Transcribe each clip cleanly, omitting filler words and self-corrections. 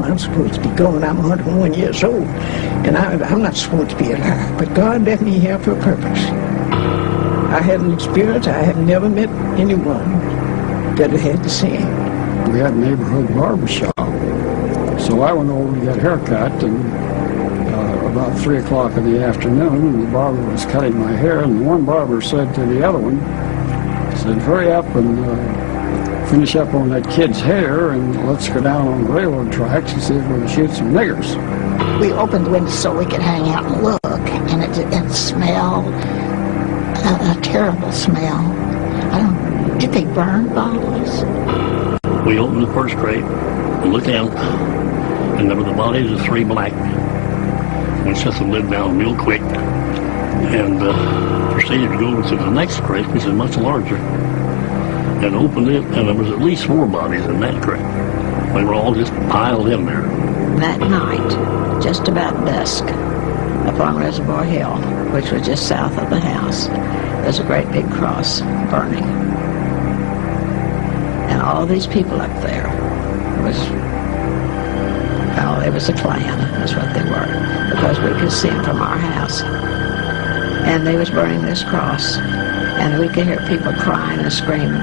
I'm supposed to be gone. I'm 101 years old, and I'm not supposed to be alive. But God left me here for a purpose. I had an experience. I had never met anyone that had the same. We had a neighborhood barbershop, so I went over to get a haircut, and about 3 o'clock in the afternoon, and the barber was cutting my hair, and one barber said to the other one, said, "Hurry up and finish up on that kid's hair, and let's go down on the railroad tracks and see if we can shoot some niggers." We opened the window so we could hang out and look, and it smelled, a terrible smell. Did they burn bottles? We opened the first crate and looked down, and there were the bodies of 3 black. We shut the lid down real quick and proceeded to go over to the next crate, which is much larger, and opened it, and there was at least 4 bodies in that crate. They were all just piled in there. That night, just about dusk, up on Reservoir Hill, which was just south of the house, there's a great big cross burning. And all these people up there it was a Klan, that's what they were, because we could see them from our house. And they was burning this cross, and we could hear people crying and screaming.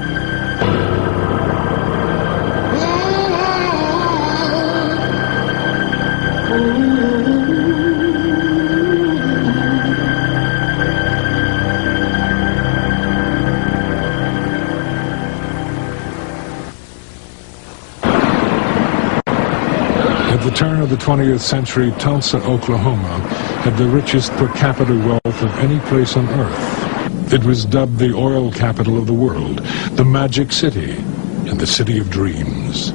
At the turn of the 20th century, Tulsa, Oklahoma had the richest per capita wealth of any place on earth. It was dubbed the oil capital of the world, the Magic City, and the City of Dreams.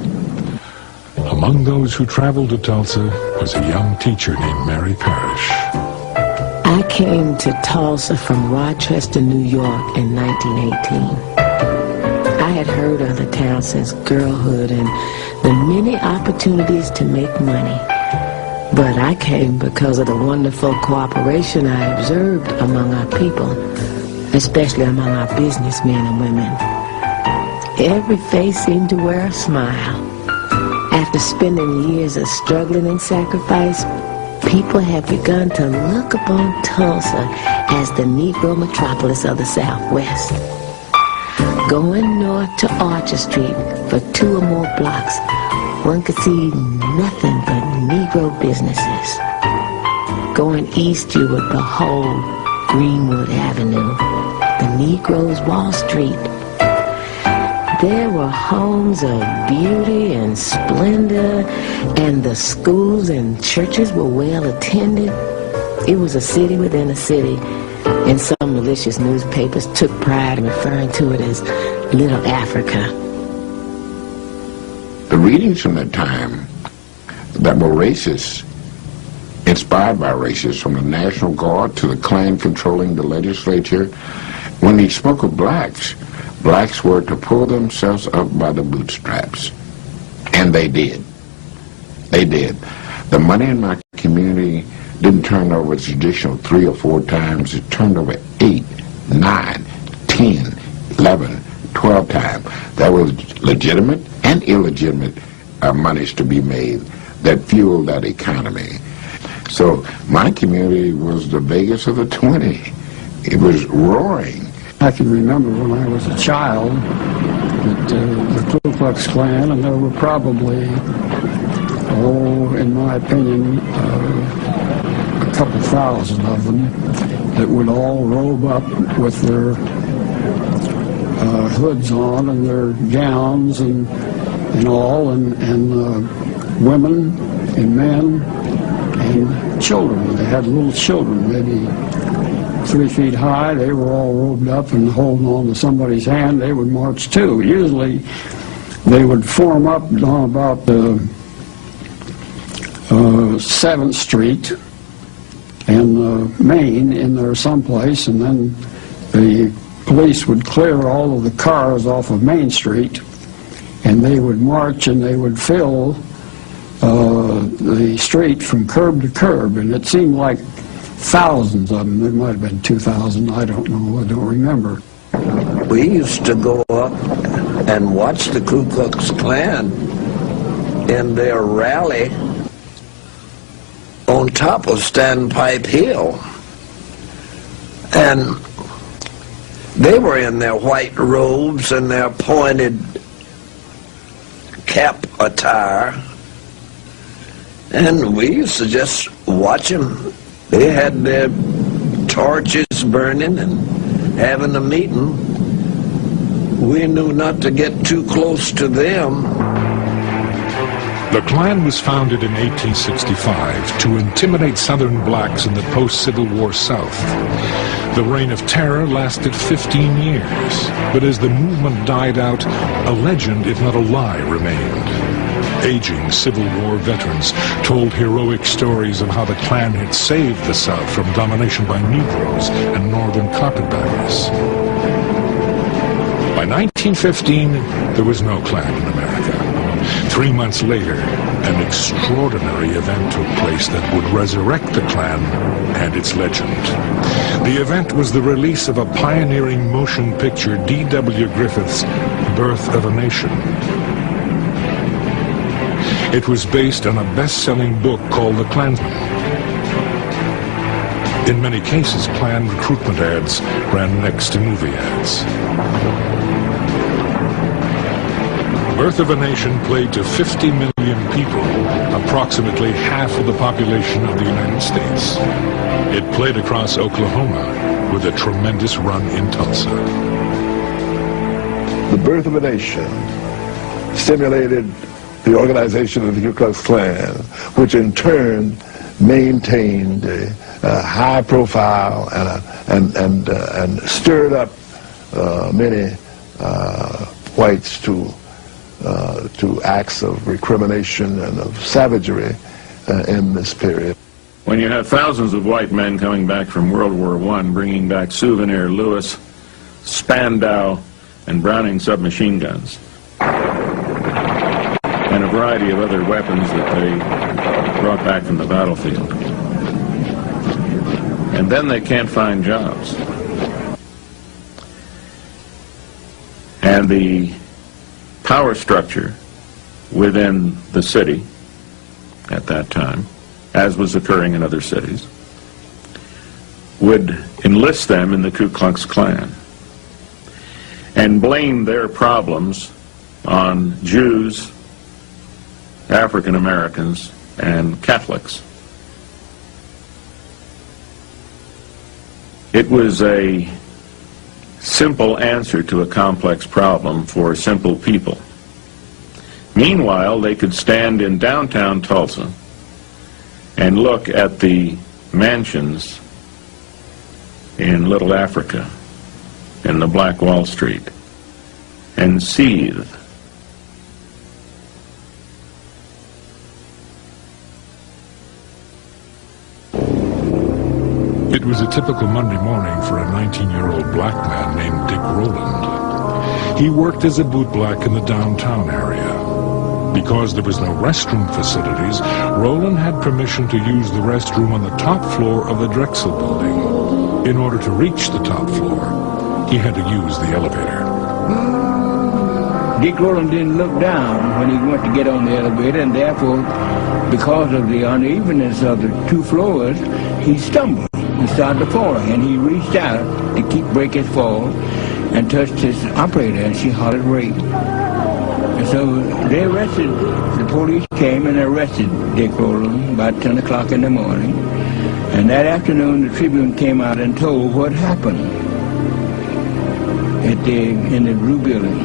Among those who traveled to Tulsa was a young teacher named Mary Parrish. I came to Tulsa from Rochester, New York in 1918. I had heard of the town since girlhood and the many opportunities to make money. But I came because of the wonderful cooperation I observed among our people, especially among our businessmen and women. Every face seemed to wear a smile. After spending years of struggling and sacrifice, people have begun to look upon Tulsa as the Negro metropolis of the Southwest. Going north to Archer Street for 2 or more blocks, one could see nothing but Negro businesses. Going east, you would behold Greenwood Avenue, the Negroes' Wall Street. There were homes of beauty and splendor, and the schools and churches were well attended. It was a city within a city, and some malicious newspapers took pride in referring to it as Little Africa. The readings from that time that were racist, inspired by racists, from the National Guard to the Klan controlling the legislature, when he spoke of blacks were to pull themselves up by the bootstraps. And they did. They did. The money in my community didn't turn over its traditional 3 or 4 times. It turned over 8, 9, 10, 11, 12 times. There was legitimate and illegitimate monies to be made that fueled that economy. So my community was the Vegas of the 20. It was roaring. I can remember when I was a child that the Ku Klux Klan, and there were probably, in my opinion, a couple thousand of them that would all robe up with their hoods on and their gowns and all, and women and men and children. They had little children, maybe 3 feet high. They were all robed up and holding on to somebody's hand. They would march too. Usually they would form up on about the 7th Street and Main in there someplace, and then the police would clear all of the cars off of Main Street, and they would march and they would fill the street from curb to curb, and it seemed like thousands of them. There might have been 2,000, I don't know, I don't remember. We used to go up and watch the Ku Klux Klan in their rally on top of Standpipe Hill. And they were in their white robes and their pointed cap attire. And we used to just watch them. They had their torches burning and having a meeting. We knew not to get too close to them. The Klan was founded in 1865 to intimidate Southern blacks in the post-Civil War South. The reign of terror lasted 15 years, but as the movement died out, a legend, if not a lie, remained. Aging Civil War veterans told heroic stories of how the Klan had saved the South from domination by Negroes and Northern carpetbaggers. By 1915, there was no Klan in America. 3 months later, an extraordinary event took place that would resurrect the Klan and its legend. The event was the release of a pioneering motion picture, D.W. Griffith's Birth of a Nation. It was based on a best-selling book called The Klansman. In many cases, Klan recruitment ads ran next to movie ads. Birth of a Nation played to 50 million people, approximately half of the population of the United States. It played across Oklahoma with a tremendous run in Tulsa. The Birth of a Nation stimulated the organization of the Ku Klux Klan, which in turn maintained a high profile and stirred up many whites to acts of recrimination and of savagery in this period. When you have thousands of white men coming back from World War I, bringing back Souvenir Lewis, Spandau, and Browning submachine guns, and a variety of other weapons that they brought back from the battlefield. And then they can't find jobs. And the power structure within the city at that time, as was occurring in other cities, would enlist them in the Ku Klux Klan and blame their problems on Jews, African Americans, and Catholics. It was a simple answer to a complex problem for simple people. Meanwhile, they could stand in downtown Tulsa and look at the mansions in Little Africa, in the Black Wall Street, and seethe. It was a typical Monday morning for a 19-year-old black man named Dick Rowland. He worked as a bootblack in the downtown area. Because there was no restroom facilities, Rowland had permission to use the restroom on the top floor of the Drexel building. In order to reach the top floor, he had to use the elevator. Dick Rowland didn't look down when he went to get on the elevator, and therefore, because of the unevenness of the two floors, he stumbled. He started to fall, and he reached out to break his fall and touched his operator, and she hollered rape. And so they arrested, the police came and arrested Dick Rowland about 10 o'clock in the morning. And that afternoon, the Tribune came out and told what happened in the Blue Building.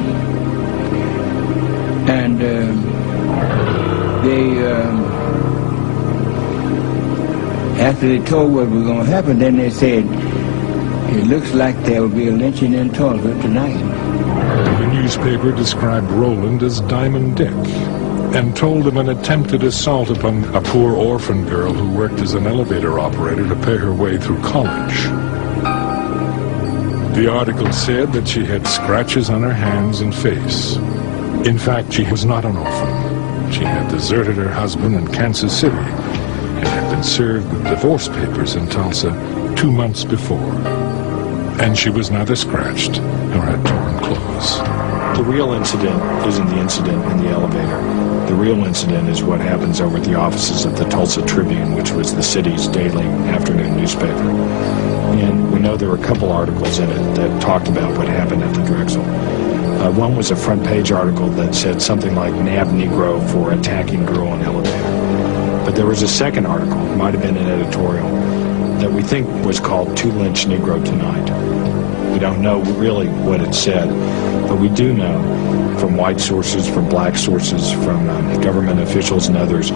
And after they told what was going to happen, then they said, it looks like there will be a lynching in Tulsa tonight. The newspaper described Rowland as Diamond Dick and told of an attempted assault upon a poor orphan girl who worked as an elevator operator to pay her way through college. The article said that she had scratches on her hands and face. In fact, she was not an orphan. She had deserted her husband in Kansas City and had been served with divorce papers in Tulsa 2 months before. And she was neither scratched nor had torn clothes. The real incident isn't the incident in the elevator. The real incident is what happens over at the offices of the Tulsa Tribune, which was the city's daily afternoon newspaper. And we know there were a couple articles in it that talked about what happened at the Drexel. One was a front page article that said something like "Nab Negro for attacking girl in elevator." But there was a second article, might have been an editorial, that we think was called "To Lynch Negro Tonight." We don't know really what it said, but we do know from white sources, from black sources, from government officials and others,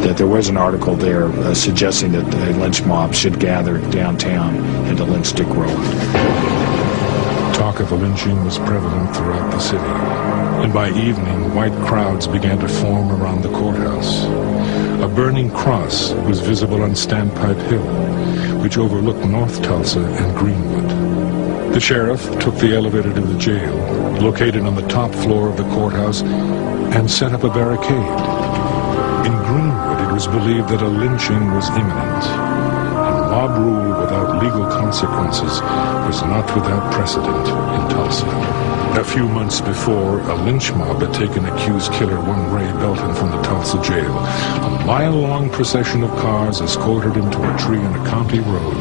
that there was an article there suggesting that a lynch mob should gather downtown and to lynch Dick Rowland. Talk of a lynching was prevalent throughout the city, and by evening, white crowds began to form around the courthouse. A burning cross was visible on Standpipe Hill, which overlooked North Tulsa and Greenwood. The sheriff took the elevator to the jail, located on the top floor of the courthouse, and set up a barricade. In Greenwood, it was believed that a lynching was imminent, and mob rule without legal consequences was not without precedent in Tulsa. A few months before, a lynch mob had taken accused killer one Ray Belton from the Tulsa jail. A mile-long procession of cars escorted him to a tree on a county road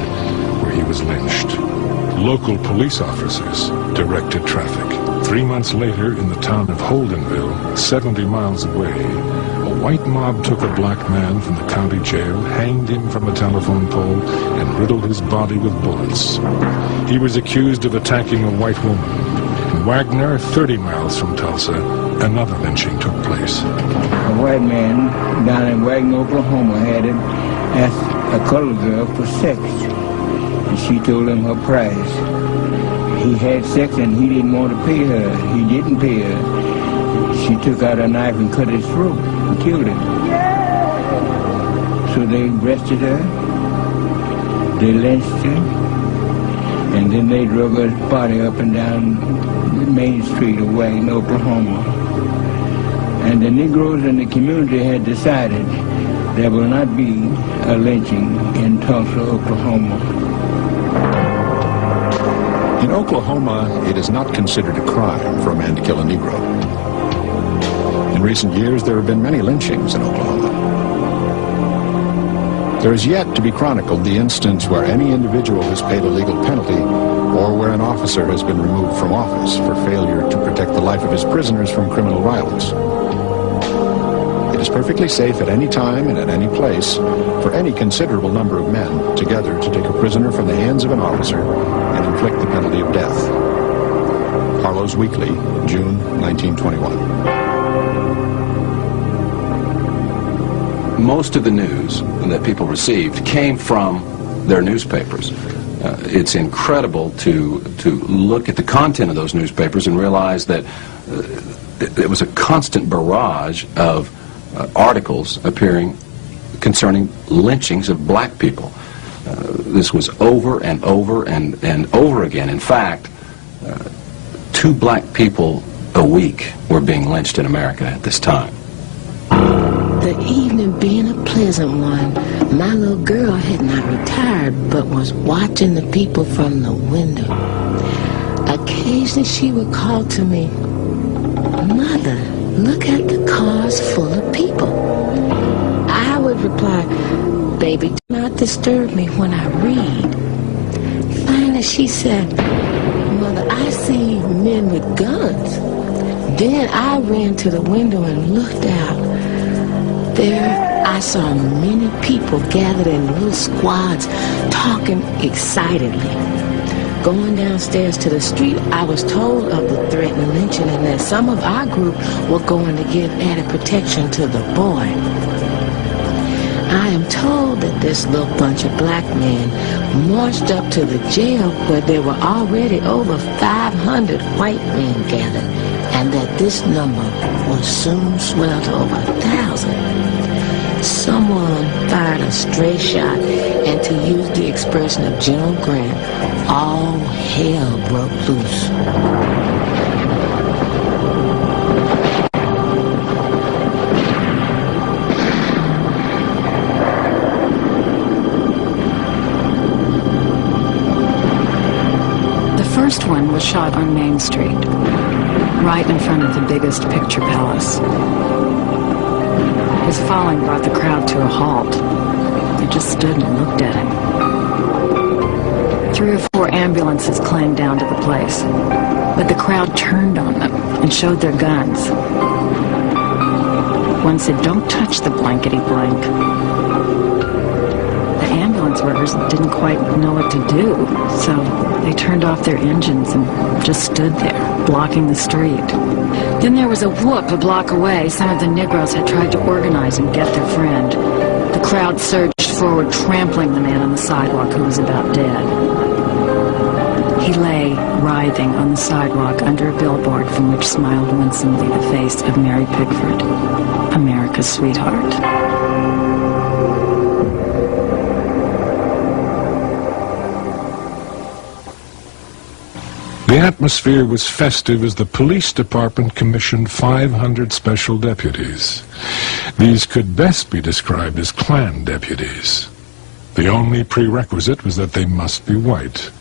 where he was lynched. Local police officers directed traffic. 3 months later, in the town of Holdenville, 70 miles away, a white mob took a black man from the county jail, hanged him from a telephone pole, and riddled his body with bullets. He was accused of attacking a white woman. In Wagner, 30 miles from Tulsa, another lynching took place. A white man down in Wagner, Oklahoma, had him ask a colored girl for sex. And she told him her price. He had sex and he didn't want to pay her. He didn't pay her. She took out a knife and cut his throat and killed him. So they arrested her, they lynched her, and then they drug her body up and down the main street of Wagner, Oklahoma. And the Negroes in the community had decided there will not be a lynching in Tulsa, Oklahoma. In Oklahoma, it is not considered a crime for a man to kill a Negro. In recent years, there have been many lynchings in Oklahoma. There is yet to be chronicled the instance where any individual has paid a legal penalty or where an officer has been removed from office for failure to protect the life of his prisoners from criminal violence. It is perfectly safe at any time and at any place for any considerable number of men together to take a prisoner from the hands of an officer and inflict the penalty of death. Harlow's Weekly, June 1921. Most of the news that people received came from their newspapers. It's incredible to look at the content of those newspapers and realize that it was a constant barrage of articles appearing concerning lynchings of black people. This was over and over and over again. In fact, 2 black people a week were being lynched in America at this time. The evening being a pleasant one, my little girl had not retired but was watching the people from the window. Occasionally she would call to me, "Mother, look at the cars full of people." I would reply, "Baby, do not disturb me when I read." Finally she said, "Mother, I see men with guns." Then I ran to the window and looked out. There I saw many people gathered in little squads talking excitedly. Going downstairs to the street, I was told of the threatened lynching and that some of our group were going to give added protection to the boy. I am told that this little bunch of black men marched up to the jail where there were already over 500 white men gathered, and that this number will soon swell to over 1,000. Someone fired a stray shot, and to use the expression of General Grant, all hell broke loose. first one was shot on Main Street, right in front of the biggest picture palace. His falling brought the crowd to a halt. They just stood and looked at him. 3 or 4 ambulances clanged down to the place, but the crowd turned on them and showed their guns. One said, "Don't touch the blankety blank." The ambulance workers didn't quite know what to do, so they turned off their engines and just stood there, blocking the street. Then there was a whoop a block away. Some of the Negroes had tried to organize and get their friend. The crowd surged forward, trampling the man on the sidewalk who was about dead. He lay, writhing on the sidewalk under a billboard from which smiled winsomely the face of Mary Pickford, America's sweetheart. The atmosphere was festive as the police department commissioned 500 special deputies. These could best be described as Klan deputies. The only prerequisite was that they must be white.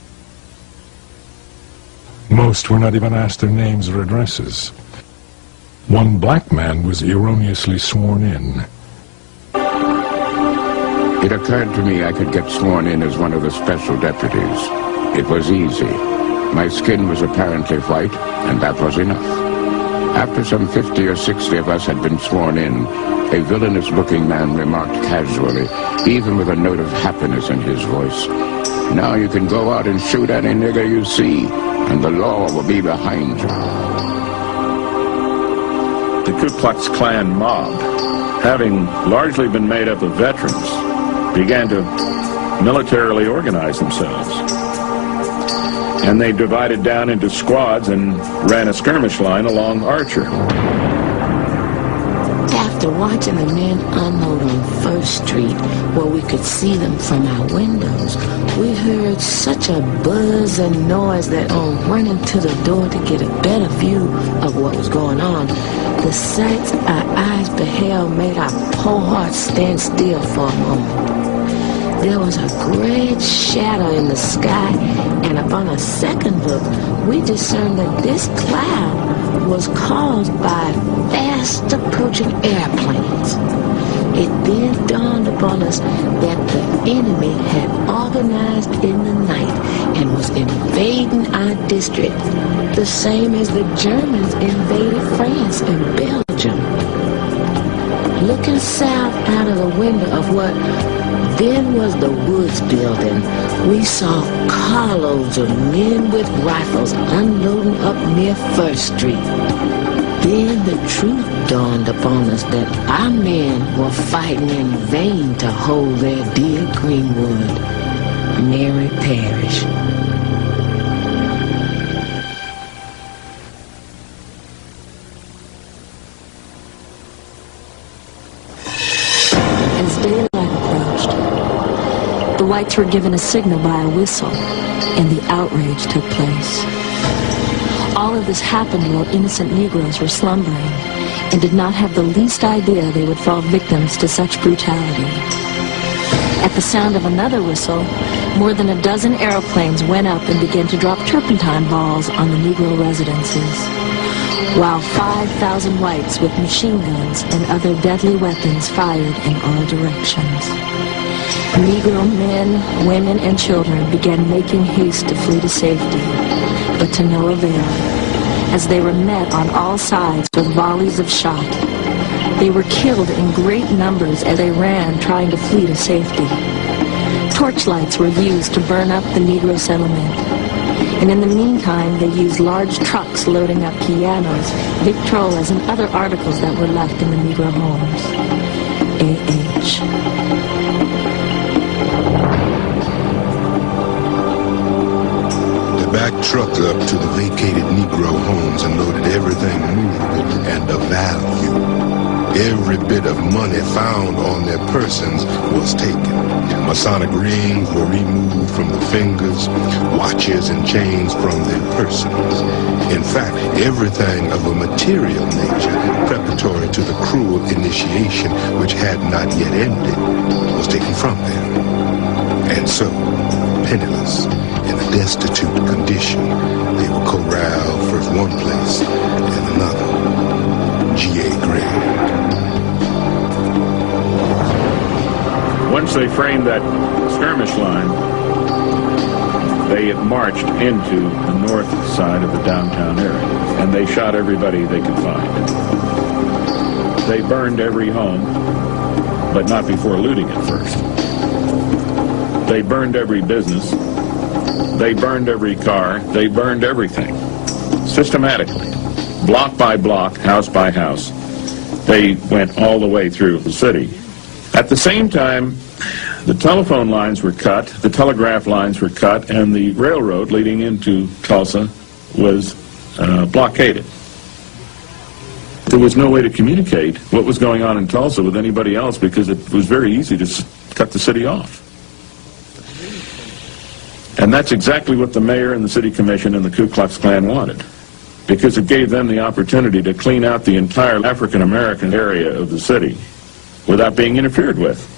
Most were not even asked their names or addresses. One black man was erroneously sworn in. It occurred to me I could get sworn in as one of the special deputies. It was easy. My skin was apparently white, and that was enough. After some 50 or 60 of us had been sworn in, a villainous-looking man remarked casually, even with a note of happiness in his voice, "Now you can go out and shoot any nigger you see, and the law will be behind you." The Ku Klux Klan mob, having largely been made up of veterans, began to militarily organize themselves. And they divided down into squads and ran a skirmish line along Archer. After watching the men unload on First Street, where we could see them from our windows, we heard such a buzz and noise that on running to the door to get a better view of what was going on, the sights our eyes beheld made our poor hearts stand still for a moment. There was a great shadow in the sky, and upon a second look, we discerned that this cloud was caused by fast approaching airplanes. It then dawned upon us that the enemy had organized in the night and was invading our district, the same as the Germans invaded France and Belgium. Looking south out of the window of what then was the Woods building, we saw carloads of men with rifles unloading up near First Street. Then the truth dawned upon us that our men were fighting in vain to hold their dear Greenwood, Mary Parish. As daylight approached, the whites were given a signal by a whistle, and the outrage took place. All of this happened while innocent Negroes were slumbering and did not have the least idea they would fall victims to such brutality. At the sound of another whistle, more than a dozen aeroplanes went up and began to drop turpentine balls on the Negro residences, while 5,000 whites with machine guns and other deadly weapons fired in all directions. Negro men, women, and children began making haste to flee to safety, but to no avail, as they were met on all sides with volleys of shot. They were killed in great numbers as they ran trying to flee to safety. Torchlights were used to burn up the Negro settlement, and in the meantime they used large trucks loading up pianos, victrolas, and other articles that were left in the Negro homes. A.H. Backed truck up to the vacated Negro homes and loaded everything movable and of value. Every bit of money found on their persons was taken. Masonic rings were removed from the fingers, watches and chains from their persons. In fact, everything of a material nature preparatory to the cruel initiation, which had not yet ended, was taken from them. And so, penniless, in a destitute condition. They were corralled first one place and another. G.A. Gray. Once they framed that skirmish line, they had marched into the north side of the downtown area, and they shot everybody they could find. They burned every home, but not before looting it first. They burned every business. They burned every car. They burned everything, systematically, block by block, house by house. They went all the way through the city. At the same time, the telephone lines were cut, the telegraph lines were cut, and the railroad leading into Tulsa was blockaded. There was no way to communicate what was going on in Tulsa with anybody else because it was very easy to cut the city off. And that's exactly what the mayor and the city commission and the Ku Klux Klan wanted, because it gave them the opportunity to clean out the entire African-American area of the city without being interfered with.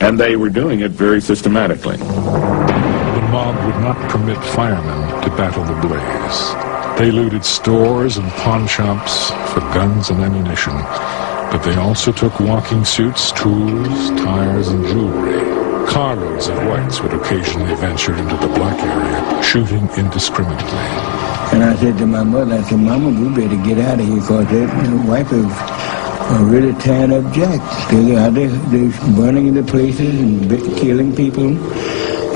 And they were doing it very systematically. The mob would not permit firemen to battle the blaze. They looted stores and pawn shops for guns and ammunition, but they also took walking suits, tools, tires, and jewelry. Carloads of whites would occasionally venture into the black area, shooting indiscriminately. And I said to my mother, I said, Mama, we better get out of here because the wife are really tearing up Jack. They're burning the places and killing people,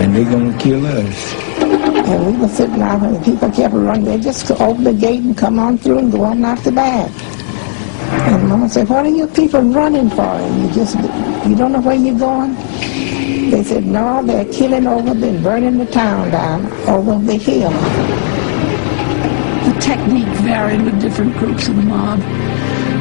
and they're going to kill us. And we were sitting out and people kept running. They just open the gate and come on through and go on out the back. And Mama said, what are you people running for? And you don't know where you're going? They said, no, they're killing over and burning the town down over the hill. The technique varied with different groups of the mob.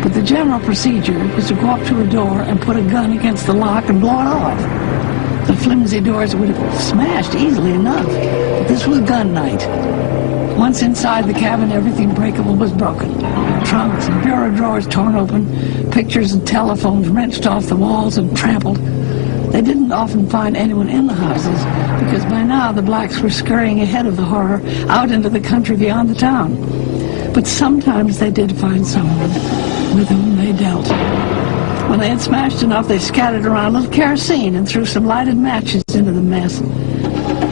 But the general procedure was to go up to a door and put a gun against the lock and blow it off. The flimsy doors would have smashed easily enough, but this was gun night. Once inside the cabin, everything breakable was broken. Trunks and bureau drawers torn open, pictures and telephones wrenched off the walls and trampled. They didn't often find anyone in the houses, because by now the blacks were scurrying ahead of the horror out into the country beyond the town. But sometimes they did find someone with whom they dealt. When they had smashed enough, they scattered around a little kerosene and threw some lighted matches into the mess.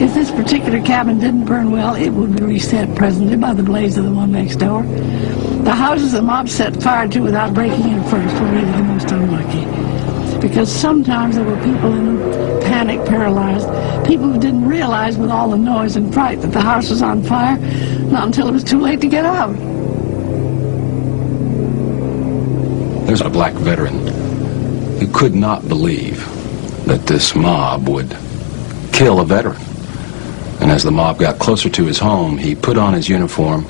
If this particular cabin didn't burn well, it would be reset presently by the blaze of the one next door. The houses the mob set fire to without breaking in first were really the most unlucky, because sometimes there were people in them, panic paralyzed, people who didn't realize with all the noise and fright that the house was on fire, not until it was too late to get out. There's a black veteran who could not believe that this mob would kill a veteran. And as the mob got closer to his home, he put on his uniform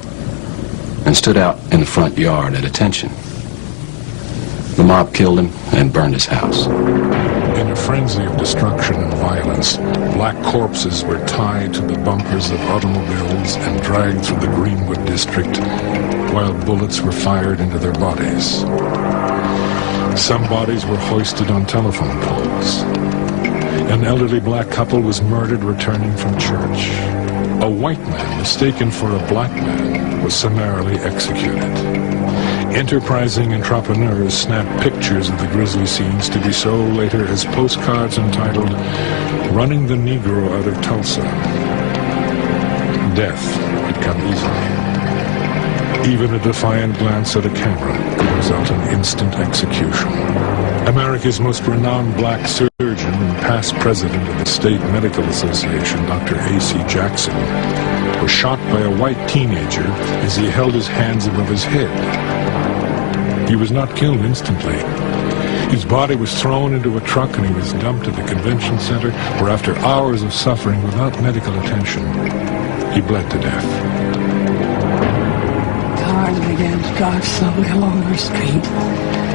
and stood out in the front yard at attention. The mob killed him and burned his house. In a frenzy of destruction and violence, black corpses were tied to the bumpers of automobiles and dragged through the Greenwood district while bullets were fired into their bodies. Some bodies were hoisted on telephone poles. An elderly black couple was murdered returning from church. A white man mistaken for a black man was summarily executed. Enterprising entrepreneurs snapped pictures of the grisly scenes to be sold later as postcards entitled, "Running the Negro Out of Tulsa." Death had come easily. Even a defiant glance at a camera could result in instant execution. America's most renowned black surgeon and past president of the State Medical Association, Dr. A.C. Jackson, was shot by a white teenager as he held his hands above his head. He was not killed instantly. His body was thrown into a truck and he was dumped at the convention center, where after hours of suffering without medical attention, he bled to death. Cars began to drive slowly along our street.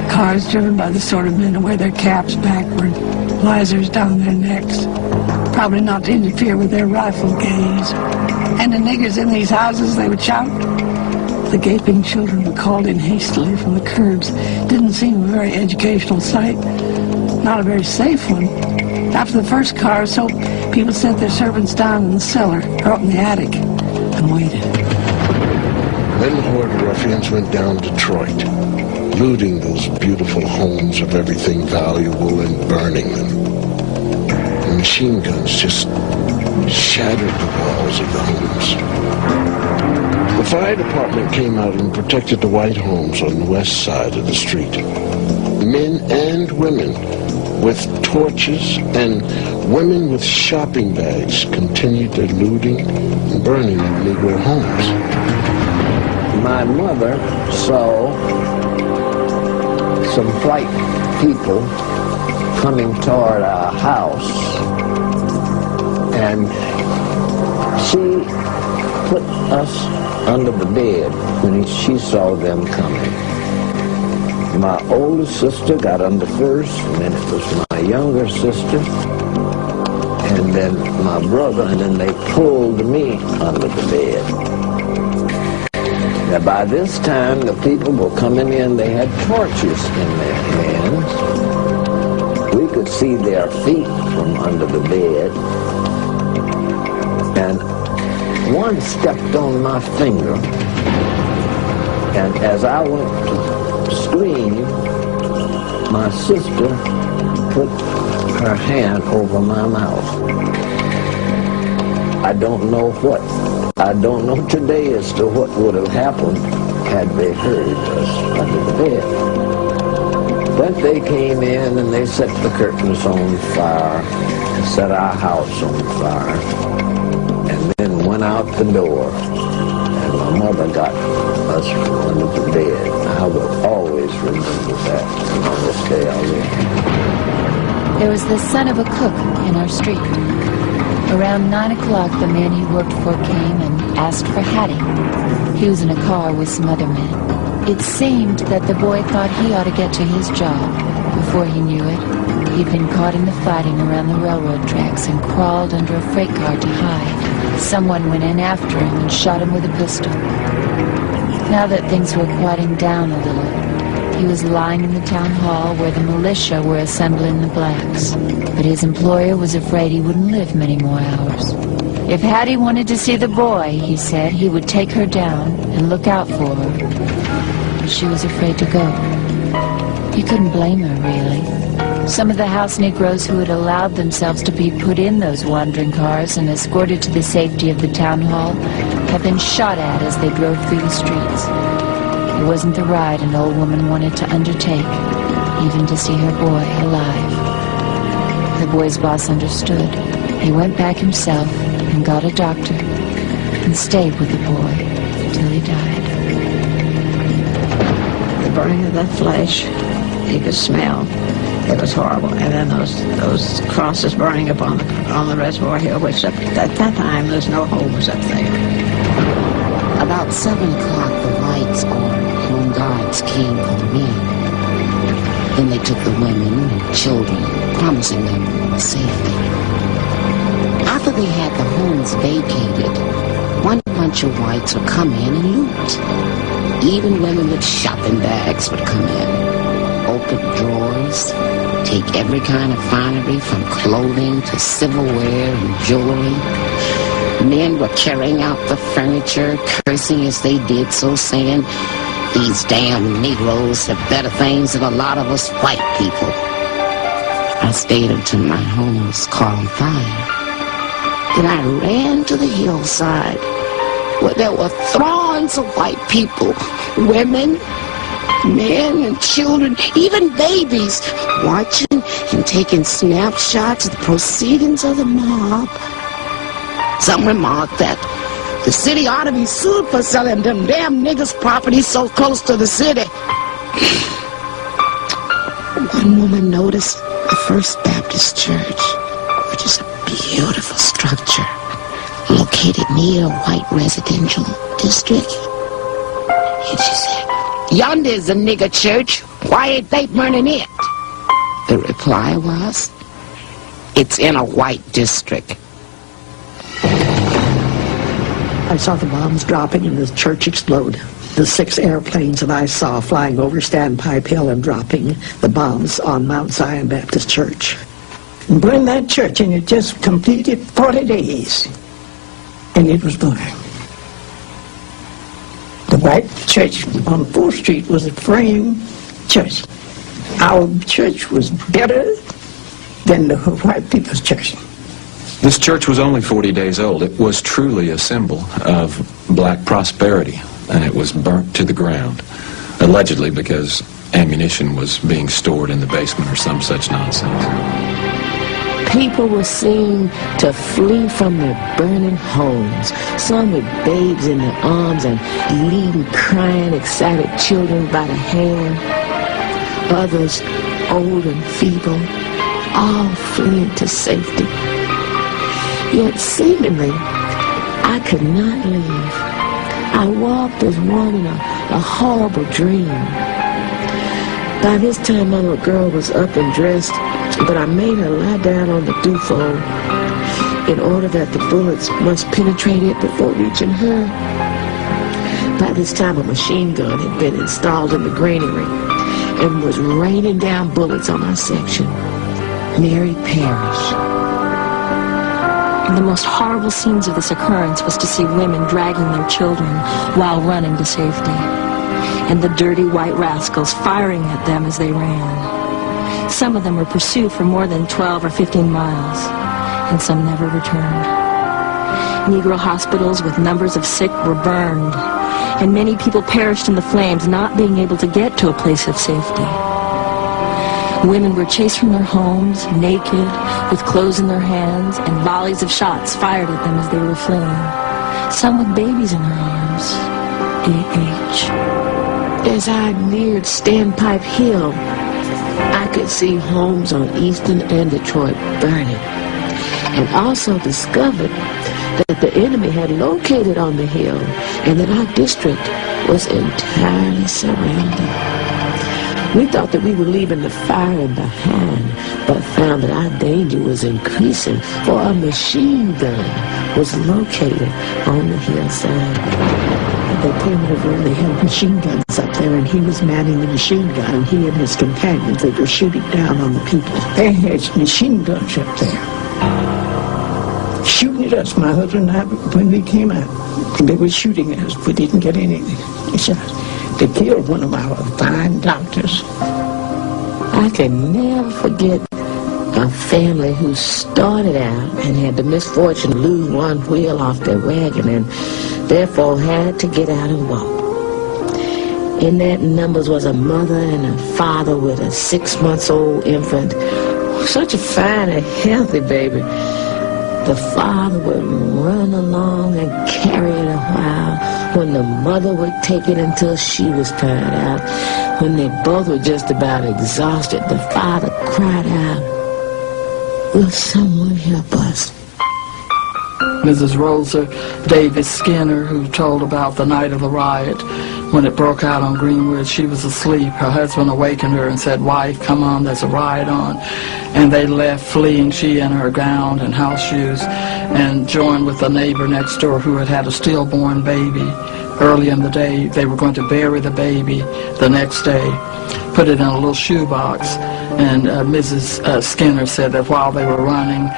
Cars driven by the sort of men who wear their caps backward, visors down their necks, probably not to interfere with their rifle gaze. And the niggers in these houses, they would shout. The gaping children were called in hastily from the curbs. Didn't seem a very educational sight, not a very safe one. After the first car, so people sent their servants down in the cellar, or up in the attic, and waited. Then the horde of ruffians went down Detroit, looting those beautiful homes of everything valuable and burning them. The machine guns just shattered the walls of the homes. The fire department came out and protected the white homes on the west side of the street. Men and women with torches and women with shopping bags continued their looting and burning of Negro homes. My mother saw some white people coming toward our house, and she put us under the bed when she saw them coming. My older sister got under first, and then it was my younger sister, and then my brother, and then they pulled me under the bed. Now, by this time, the people were coming in. They had torches in their hands. We could see their feet from under the bed. And one stepped on my finger. And as I went to scream, my sister put her hand over my mouth. I don't know today as to what would have happened had they heard us under the bed. But they came in and they set the curtains on fire, and set our house on fire, and then went out the door, and my mother got us under the bed. I will always remember that on this day I live. There was the son of a cook in our street. Around 9 o'clock, the man he worked for came and asked for Hattie. He was in a car with some other men. It seemed that the boy thought he ought to get to his job. Before he knew it, he'd been caught in the fighting around the railroad tracks and crawled under a freight car to hide. Someone went in after him and shot him with a pistol. Now that things were quieting down a little, he was lying in the town hall where the militia were assembling the blacks. But his employer was afraid he wouldn't live many more hours. If Hattie wanted to see the boy, he said, he would take her down and look out for her. But she was afraid to go. He couldn't blame her, really. Some of the house Negroes who had allowed themselves to be put in those wandering cars and escorted to the safety of the town hall had been shot at as they drove through the streets. It wasn't the ride an old woman wanted to undertake, even to see her boy alive. The boy's boss understood. He went back himself and got a doctor and stayed with the boy until he died. The burning of that flesh, you could smell. It was horrible. And then those crosses burning up on the Reservoir Hill, which at that time there's no homes up there. About 7 o'clock, the whites or home guards came for the men. Then they took the women and children, promising them safety. After they had the homes vacated, one bunch of whites would come in and loot. Even women with shopping bags would come in, open drawers, take every kind of finery from clothing to silverware and jewelry. Men were carrying out the furniture, cursing as they did so, saying, "These damn Negroes have better things than a lot of us white people." I stayed until my home was caught on fire. Then I ran to the hillside where there were throngs of white people, women, men and children, even babies, watching and taking snapshots of the proceedings of the mob. Some remarked that the city ought to be sued for selling them damn niggas' property so close to the city. One woman noticed the First Baptist Church, which is a beautiful structure located near a white residential district. And she said, "Yonder is a nigger church. Why ain't they burning it?" The reply was, "It's in a white district." I saw the bombs dropping and the church explode. The 6 airplanes that I saw flying over Standpipe Hill and dropping the bombs on Mount Zion Baptist Church. and burned that church, and it just completed 40 days, and it was burned. The white church on 4th Street was a frame church. Our church was better than the white people's church. This church was only 40 days old. It was truly a symbol of black prosperity, and it was burnt to the ground, allegedly because ammunition was being stored in the basement or some such nonsense. People were seen to flee from their burning homes, some with babes in their arms and leading crying, excited children by the hand, others old and feeble, all fleeing to safety. Yet seemingly, I could not leave. I walked as one in a horrible dream. By this time, my little girl was up and dressed, but I made her lie down on the dufo in order that the bullets must penetrate it before reaching her. By this time, a machine gun had been installed in the granary and was raining down bullets on our section. Mary perished. The most horrible scenes of this occurrence was to see women dragging their children while running to safety, and the dirty white rascals firing at them as they ran. Some of them were pursued for more than 12 or 15 miles, and some never returned. Negro hospitals with numbers of sick were burned, and many people perished in the flames, not being able to get to a place of safety. Women were chased from their homes, naked, with clothes in their hands, and volleys of shots fired at them as they were fleeing. Some with babies in their arms. A.H. As I neared Standpipe Hill, I could see homes on Eastern and Detroit burning, and also discovered that the enemy had located on the hill and that our district was entirely surrounded. We thought that we were leaving the fire behind, but found that our danger was increasing, for a machine gun was located on the hillside. They put him in a room, they had machine guns up there, and he was manning the machine gun, and he and his companions, they were shooting down on the people. They had machine guns up there, shooting at us. My husband and I, when we came out, they were shooting at us. We didn't get anything. They killed one of our fine doctors. I can never forget a family who started out and had the misfortune to lose one wheel off their wagon and therefore had to get out and walk. In that numbers was a mother and a father with a 6-month-old infant. Such a fine and healthy baby. The father would run along and carry it a while, when the mother would take it until she was tired out. When they both were just about exhausted, the father cried out, "Will someone help us?" Mrs. Rosa Davis Skinner, who told about the night of the riot, when it broke out on Greenwood, she was asleep. Her husband awakened her and said, "Wife, come on, there's a riot on." And they left fleeing, she in her gown and house shoes, and joined with a neighbor next door who had had a stillborn baby. Early in the day, they were going to bury the baby the next day, put it in a little shoebox. And Mrs. Skinner said that while they were running,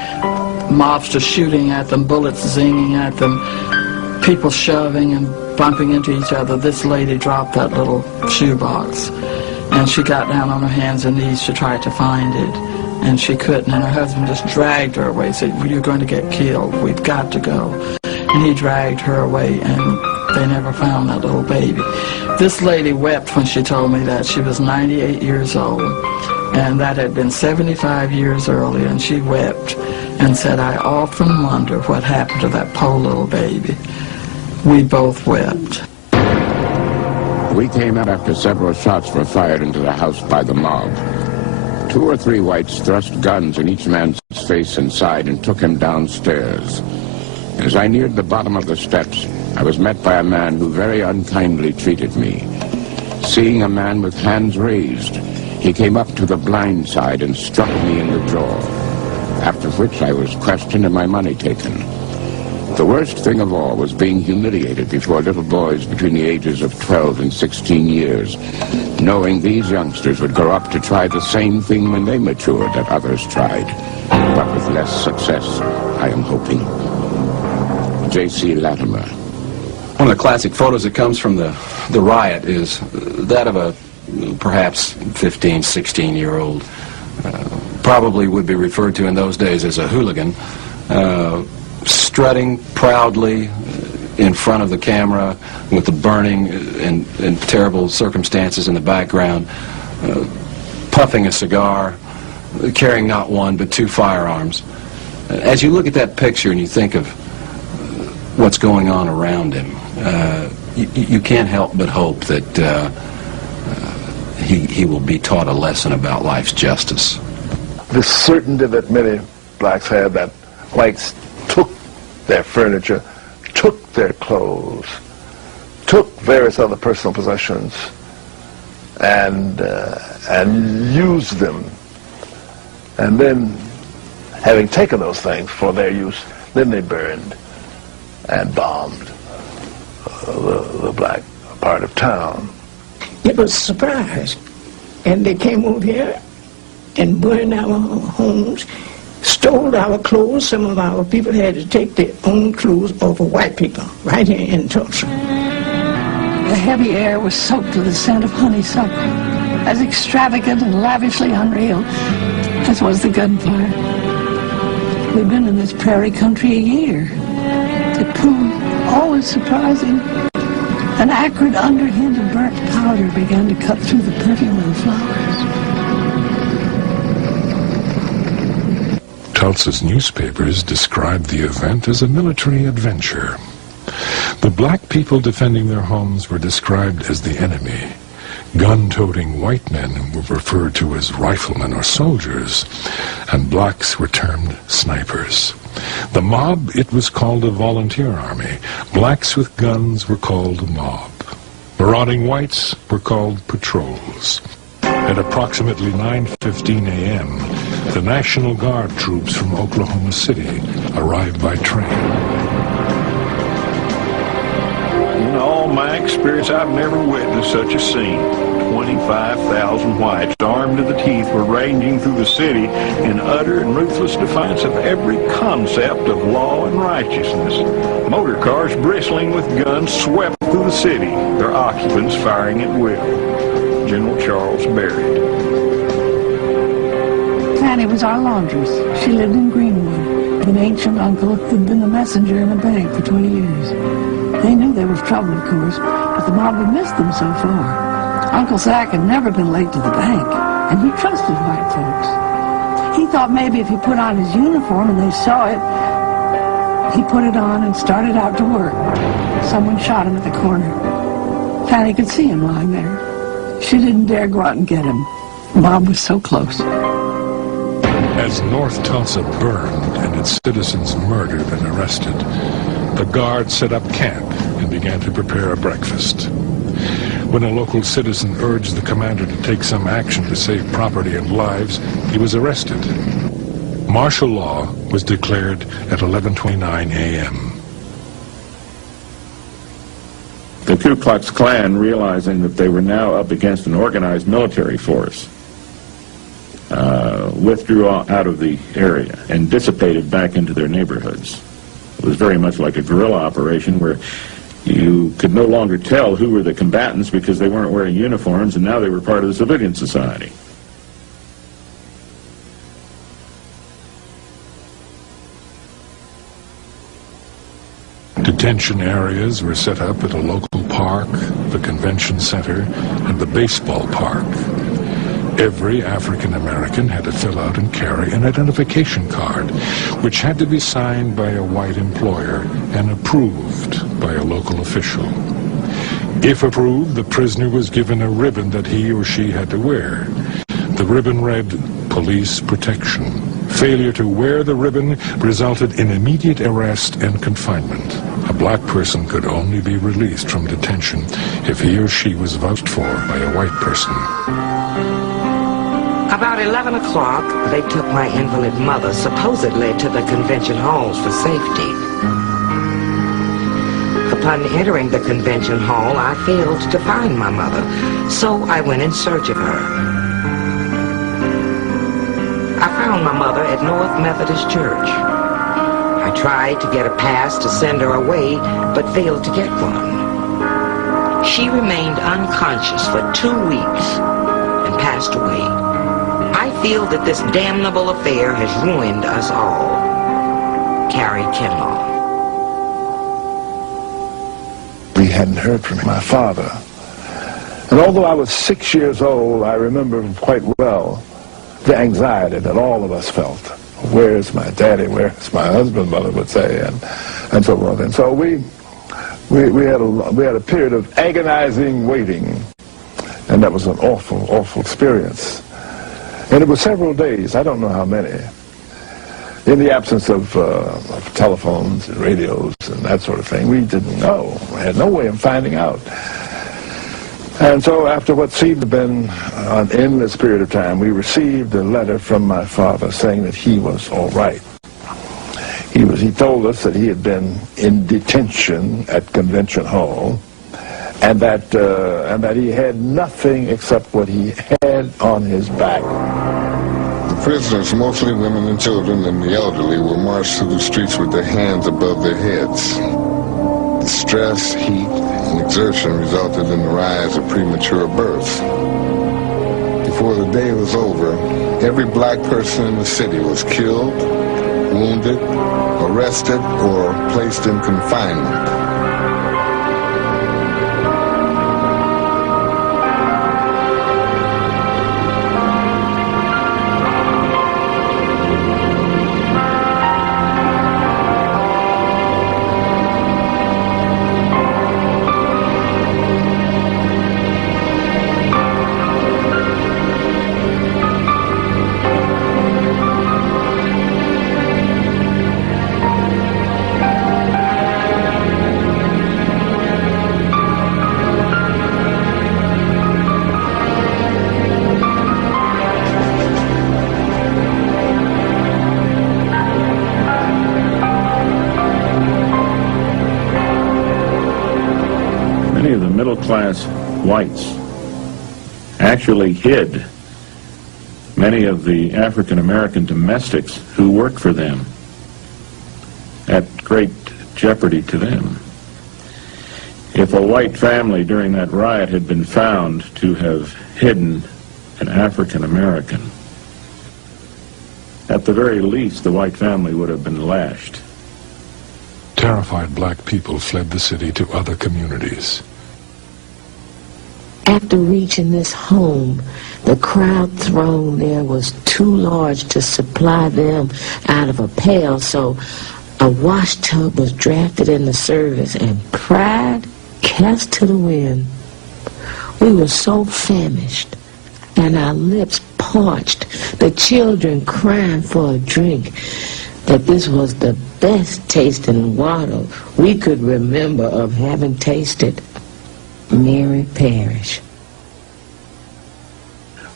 mobs were shooting at them, bullets zinging at them, people shoving and bumping into each other. This lady dropped that little shoebox, and she got down on her hands and knees to try to find it, and she couldn't, and her husband just dragged her away, said, "Well, you're going to get killed, we've got to go." And he dragged her away, and they never found that little baby. This lady wept when she told me that. She was 98 years old, and that had been 75 years earlier, and she wept and said, "I often wonder what happened to that poor little baby." We both wept. We came out after several shots were fired into the house by the mob. 2 or 3 whites thrust guns in each man's face and side and took him downstairs. As I neared the bottom of the steps, I was met by a man who very unkindly treated me. Seeing a man with hands raised, he came up to the blind side and struck me in the jaw, after which I was questioned and my money taken. The worst thing of all was being humiliated before little boys between the ages of 12 and 16 years, knowing these youngsters would grow up to try the same thing when they matured that others tried, but with less success, I am hoping. J.C. Latimer. One of the classic photos that comes from the riot is that of a perhaps 15, 16-year-old, probably would be referred to in those days as a hooligan, strutting proudly in front of the camera with the burning and terrible circumstances in the background, puffing a cigar, carrying not one but two firearms. As you look at that picture and you think of what's going on around him, you can't help but hope that he will be taught a lesson about life's justice. The certainty that many blacks had that whites took their furniture, took their clothes, took various other personal possessions, and used them. And then, having taken those things for their use, then they burned and bombed the black part of town. It was a surprise. And they came over here and burned our homes, stole our clothes. Some of our people had to take their own clothes off of white people right here in Tulsa. The heavy air was soaked with the scent of honeysuckle, as extravagant and lavishly unreal as was the gunfire. We've been in this prairie country a year. It proved always surprising. An acrid underhint of burnt powder began to cut through the perfume of the flowers. Tulsa's newspapers described the event as a military adventure. The black people defending their homes were described as the enemy. Gun-toting white men were referred to as riflemen or soldiers, and blacks were termed snipers. The mob, it was called a volunteer army. Blacks with guns were called a mob. Marauding whites were called patrols. At approximately 9:15 a.m., the National Guard troops from Oklahoma City arrived by train. In all my experience, I've never witnessed such a scene. 25,000 whites, armed to the teeth, were ranging through the city in utter and ruthless defiance of every concept of law and righteousness. Motor cars bristling with guns swept through the city, their occupants firing at will. General Charles Barrett. Fanny was our laundress. She lived in Greenwood. An ancient uncle who'd been a messenger in a bank for 20 years. They knew there was trouble, of course, but the mob had missed them so far. Uncle Zach had never been late to the bank, and he trusted white folks. He thought maybe if he put on his uniform and they saw it, he put it on and started out to work. Someone shot him at the corner. Fanny could see him lying there. She didn't dare go out and get him. The mob was so close. As North Tulsa burned and its citizens murdered and arrested, the Guard set up camp and began to prepare a breakfast. When a local citizen urged the commander to take some action to save property and lives, he was arrested. Martial law was declared at 11:29 a.m. The Ku Klux Klan, realizing that they were now up against an organized military force, withdrew out of the area and dissipated back into their neighborhoods. It was very much like a guerrilla operation where you could no longer tell who were the combatants because they weren't wearing uniforms, and now they were part of the civilian society. Detention areas were set up at a local park, the convention center, and the baseball park. Every African American had to fill out and carry an identification card, which had to be signed by a white employer and approved by a local official. If approved, the prisoner was given a ribbon that he or she had to wear. The ribbon read, "Police Protection." Failure to wear the ribbon resulted in immediate arrest and confinement. A black person could only be released from detention if he or she was vouched for by a white person. About 11 o'clock, they took my invalid mother supposedly to the convention halls for safety. Upon entering the convention hall, I failed to find my mother, so I went in search of her. I found my mother at North Methodist Church. I tried to get a pass to send her away, but failed to get one. She remained unconscious for 2 weeks and passed away. I feel that this damnable affair has ruined us all. Carrie Kinlaw. We hadn't heard from my father. And although I was 6 years old, I remember quite well the anxiety that all of us felt. Where's my daddy? Where's my husband? Mother would say, and so forth. And so we had a period of agonizing waiting, and that was an awful, awful experience. And it was several days, I don't know how many, in the absence of telephones and radios and that sort of thing. We didn't know. We had no way of finding out. And so after what seemed to have been an endless period of time, we received a letter from my father saying that he was all right. He told us that he had been in detention at Convention Hall, and that he had nothing except what he had on his back. The prisoners, mostly women and children and the elderly, were marched through the streets with their hands above their heads. The stress, heat, and exertion resulted in the rise of premature births. Before the day was over, every black person in the city was killed, wounded, arrested, or placed in confinement. Middle-class whites actually hid many of the African-American domestics who worked for them at great jeopardy to them. If a white family during that riot had been found to have hidden an African-American, at the very least the white family would have been lashed. Terrified black people fled the city to other communities. After reaching this home, the crowd throng there was too large to supply them out of a pail, so a wash tub was drafted into service and pride cast to the wind. We were so famished and our lips parched, the children crying for a drink, that this was the best tasting water we could remember of having tasted. Mary Parrish.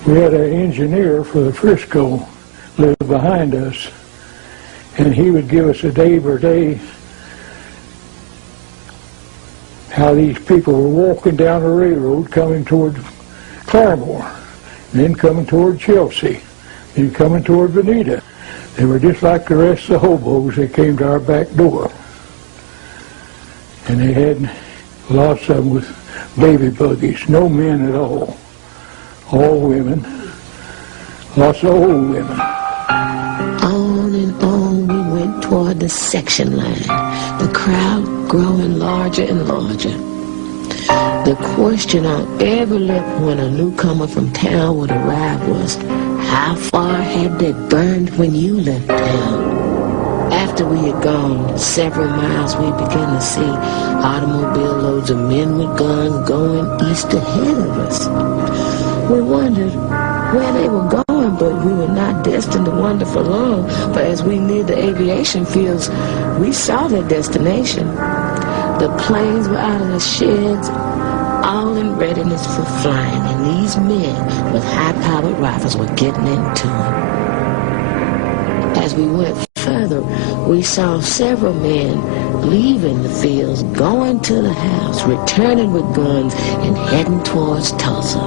We had an engineer for the Frisco live behind us, and he would give us a day by day how these people were walking down the railroad coming toward Claremore, and then coming toward Chelsea, then coming toward Veneta. They were just like the rest of the hobos. They came to our back door, and they had lots of them with baby buggies, no men at all women, lots of old women. On and on we went toward the section line, the crowd growing larger and larger. The question on every lip when a newcomer from town would arrive was, how far had they burned when you left town? After we had gone several miles, we began to see automobile loads of men with guns going east ahead of us. We wondered where they were going, but we were not destined to wander for long, for as we neared the aviation fields, we saw their destination. The planes were out of the sheds, all in readiness for flying, and these men with high-powered rifles were getting into them. As we went further, we saw several men leaving the fields, going to the house, returning with guns, and heading towards Tulsa.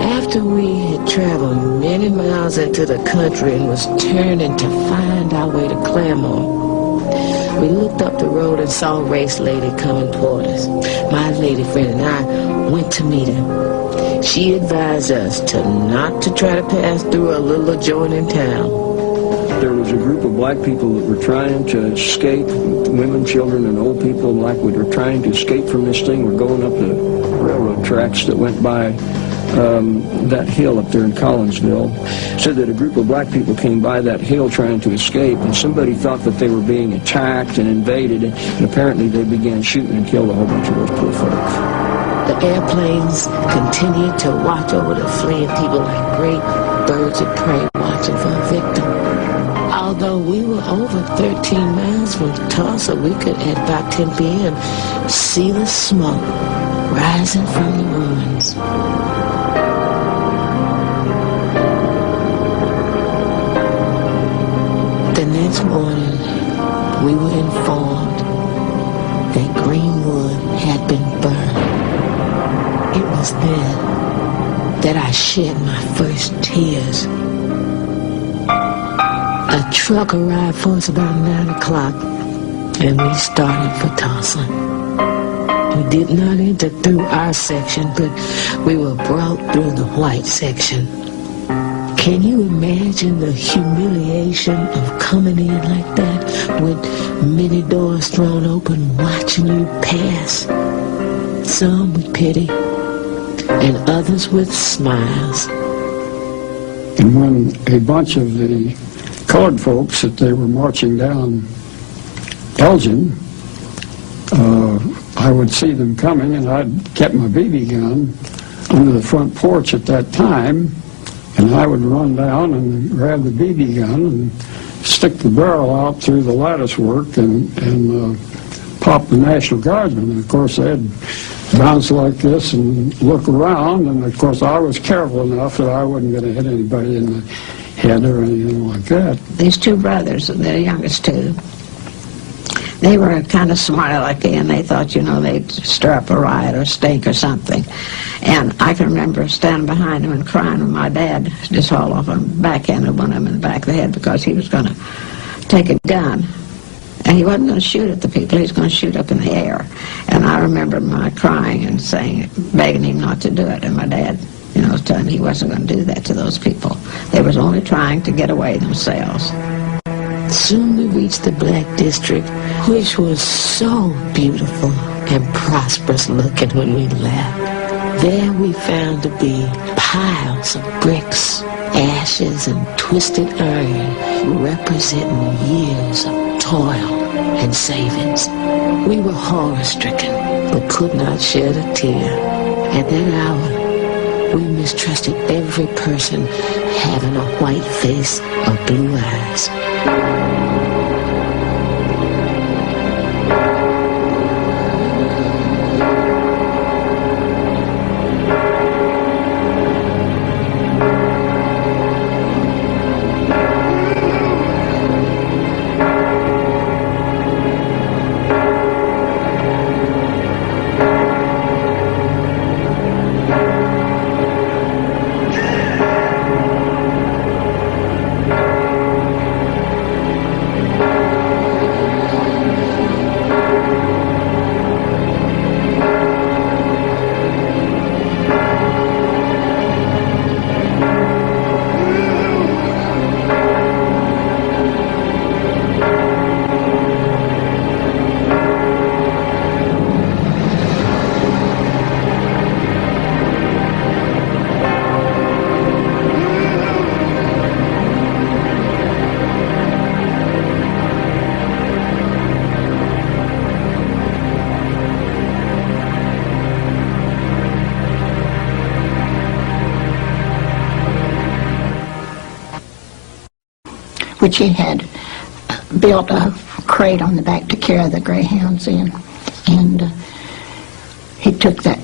After we had traveled many miles into the country and was turning to find our way to Claremore, we looked up the road and saw a race lady coming toward us. My lady friend and I went to meet her. She advised us not to try to pass through a little adjoining town. There was a group of black people that were trying to escape, women, children, and old people, like we were trying to escape from this thing. We're going up the railroad tracks that went by that hill up there in Collinsville. Said that a group of black people came by that hill trying to escape, and somebody thought that they were being attacked and invaded, and apparently they began shooting and killed a whole bunch of those poor folks. The airplanes continued to watch over the fleeing people like great birds of prey watching for a victim. Although we were over 13 miles from Tulsa, we could, at about 10 p.m., see the smoke rising from the ruins. The next morning, we were informed that Greenwood had been burned. It was then that I shed my first tears. A truck arrived for us about 9 o'clock, and we started for Tulsa. We did not enter through our section, but we were brought through the white section. Can you imagine the humiliation of coming in like that, with many doors thrown open, watching you pass? Some with pity, and others with smiles. And when a bunch of the colored folks that they were marching down Elgin, I would see them coming, and I'd kept my BB gun under the front porch at that time, and I would run down and grab the BB gun and stick the barrel out through the lattice work and pop the National Guardsmen. And of course, they'd bounce like this and look around, and of course, I was careful enough that I wasn't going to hit anybody in the head or anything like that. These two brothers, the youngest two, they were kind of smart alecky, and they thought, you know, they'd stir up a riot or stink or something. And I can remember standing behind them and crying when my dad just hauled off and backhanded one of them in the back of the head because he was going to take a gun. And he wasn't going to shoot at the people, he was going to shoot up in the air. And I remember my crying and saying, begging him not to do it. And my dad, you know, was telling me he wasn't going to do that to those people. They was only trying to get away themselves. Soon we reached the Black District, which was so beautiful and prosperous looking when we left. There we found to be piles of bricks, ashes, and twisted iron representing years of toil and savings. We were horror-stricken, but could not shed a tear. At that hour, we mistrusted every person having a white face or blue eyes. Which he had built a crate on the back to carry the greyhounds in. And he took that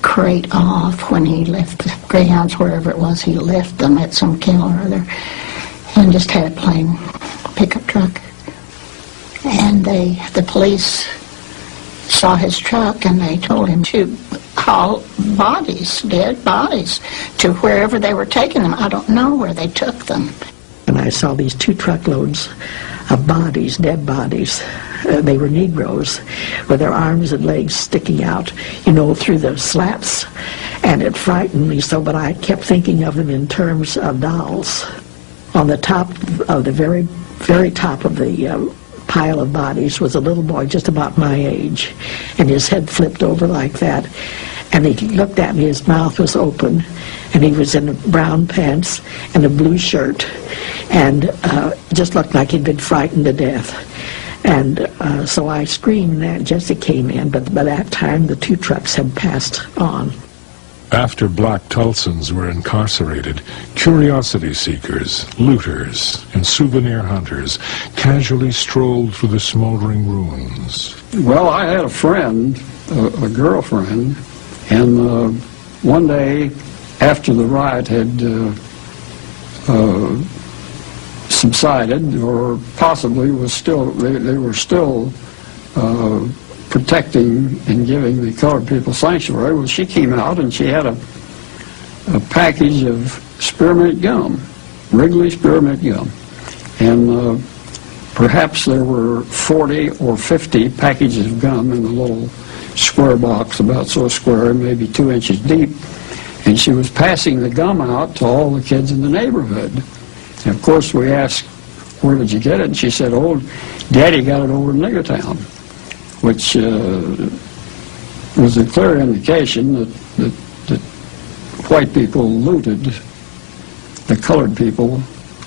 crate off when he left the greyhounds, wherever it was he left them, at some kennel or other, and just had a plain pickup truck. And the police saw his truck, and they told him to haul bodies, dead bodies, to wherever they were taking them. I don't know where they took them. And I saw these 2 truckloads of bodies, dead bodies. They were Negroes with their arms and legs sticking out, you know, through the slats. And it frightened me so, but I kept thinking of them in terms of dolls. On the top of the very, very top of the pile of bodies was a little boy just about my age, and his head flipped over like that. And he looked at me, his mouth was open, and he was in brown pants and a blue shirt, and just looked like he'd been frightened to death. And so I screamed, and Jesse came in, but by that time the 2 trucks had passed on. After black Tulsans were incarcerated, curiosity seekers, looters, and souvenir hunters casually strolled through the smoldering ruins. Well, I had a friend, a girlfriend, and one day after the riot had subsided, or possibly was still, they were still protecting and giving the colored people sanctuary. Well, she came out and she had a package of spearmint gum, Wrigley spearmint gum. And perhaps there were 40 or 50 packages of gum in a little square box, about so square, maybe 2 inches deep. And she was passing the gum out to all the kids in the neighborhood. And of course we asked, where did you get it? And she said, oh, Daddy got it over in Niggertown, which was a clear indication that white people looted the colored people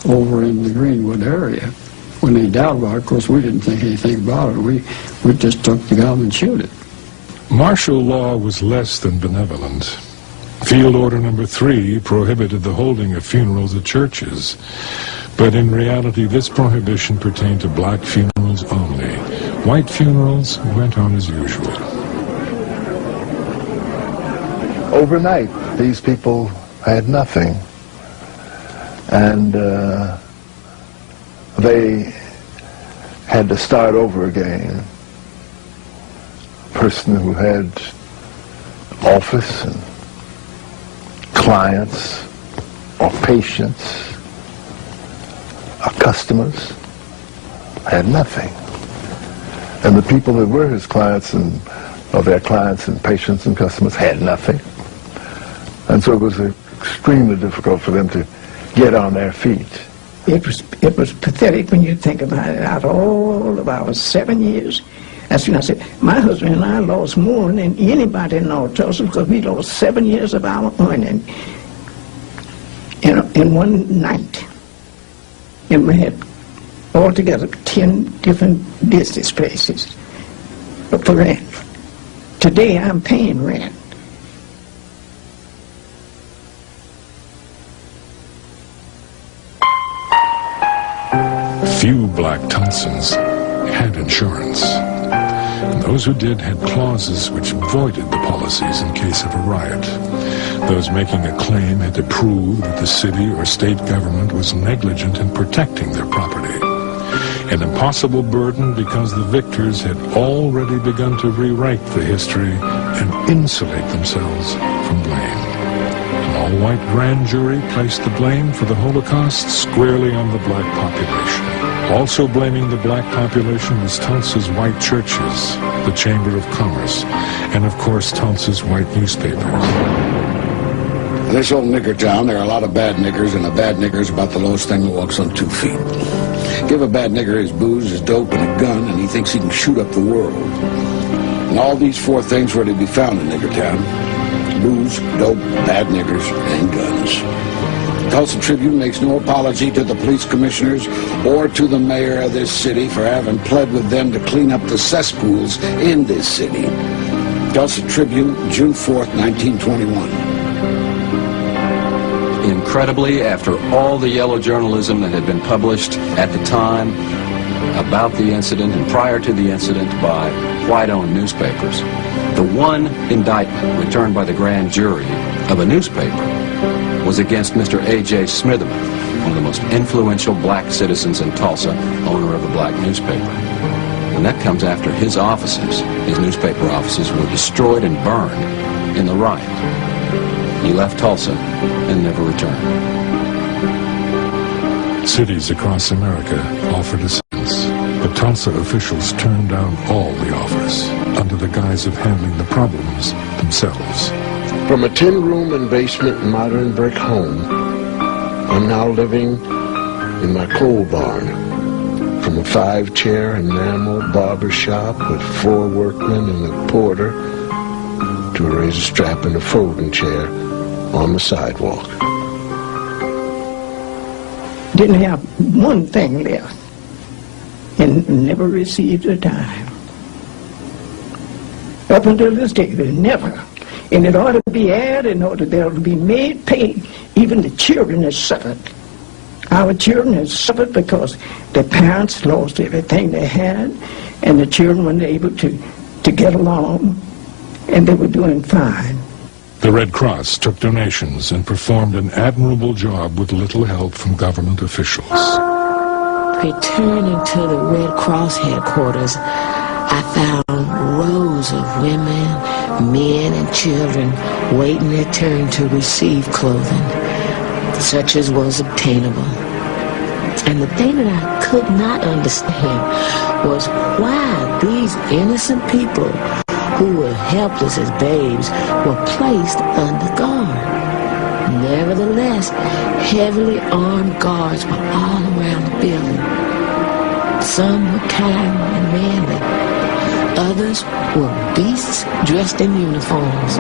over in the Greenwood area. When they doubted about it, of course, we didn't think anything about it. We just took the gum and chewed it. Martial law was less than benevolent. Field Order Number 3 prohibited the holding of funerals at churches. But in reality, this prohibition pertained to black funerals only. White funerals went on as usual. Overnight, these people had nothing. And they had to start over again. A person who had office and clients or patients or customers had nothing. And the people that were his clients and or their clients and patients and customers had nothing. And so it was extremely difficult for them to get on their feet. It was pathetic when you think about it. Out all of our 7 years, that's when I said, my husband and I lost more than anybody in North Tulsa because we lost 7 years of our earning in one night. And we had altogether 10 different business places for rent. Today I'm paying rent. Few black Tulsans had insurance. And those who did had clauses which voided the policies in case of a riot. Those making a claim had to prove that the city or state government was negligent in protecting their property. An impossible burden because the victors had already begun to rewrite the history and insulate themselves from blame. An all-white grand jury placed the blame for the Holocaust squarely on the black population. Also blaming the black population was Tulsa's white churches, the Chamber of Commerce, and of course Tulsa's white newspapers. In this old nigger town, there are a lot of bad niggers, and a bad nigger is about the lowest thing that walks on 2 feet. Give a bad nigger his booze, his dope, and a gun, and he thinks he can shoot up the world. And all these 4 things were to be found in nigger town: booze, dope, bad niggers, and guns. The Tulsa Tribune makes no apology to the police commissioners or to the mayor of this city for having pled with them to clean up the cesspools in this city. Tulsa Tribune, June 4th, 1921. Incredibly, after all the yellow journalism that had been published at the time about the incident and prior to the incident by white-owned newspapers, the one indictment returned by the grand jury of a newspaper was against Mr. A.J. Smitherman. one of the most influential black citizens in Tulsa, owner of a black newspaper. And that comes after his offices, his newspaper offices, were destroyed and burned in the riot. He left Tulsa and never returned. Cities across America offered assistance, but Tulsa officials turned down all the offers under the guise of handling the problems themselves. From a 10-room and basement modern brick home, I'm now living in my coal barn. From a 5-chair enamel barber shop with 4 workmen and a porter to a razor strap and a folding chair on the sidewalk. Didn't have one thing left and never received a dime. Up until this day, they never. And it ought to be added in order that it will be made pay. Even the children have suffered. Our children have suffered because their parents lost everything they had, and the children weren't able to get along, and they were doing fine. The Red Cross took donations and performed an admirable job with little help from government officials. Returning to the Red Cross headquarters, I found rows of women, men, and children waiting their turn to receive clothing, such as was obtainable. And the thing that I could not understand was why these innocent people who were helpless as babes were placed under guard. Nevertheless, heavily armed guards were all around the building. Some were kind and manly. Others were beasts dressed in uniforms.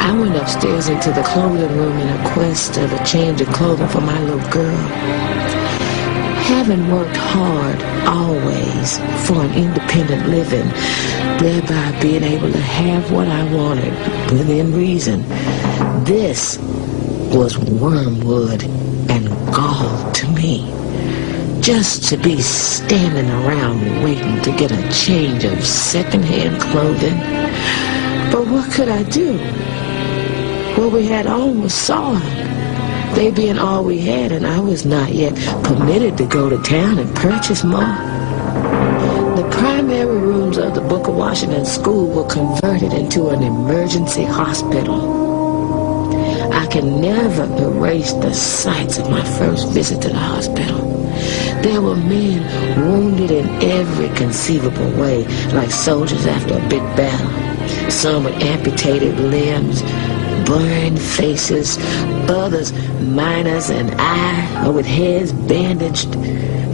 I went upstairs into the clothing room in a quest of a change of clothing for my little girl. Having worked hard always for an independent living, thereby being able to have what I wanted within reason, this was wormwood and gall to me. Just to be standing around waiting to get a change of second-hand clothing. But what could I do? What we had on was soiled. They being all we had, and I was not yet permitted to go to town and purchase more. The primary rooms of the Booker Washington School were converted into an emergency hospital. I can never erase the sights of my first visit to the hospital. There were men wounded in every conceivable way, like soldiers after a big battle. Some with amputated limbs, burned faces, others minus an eye or with heads bandaged.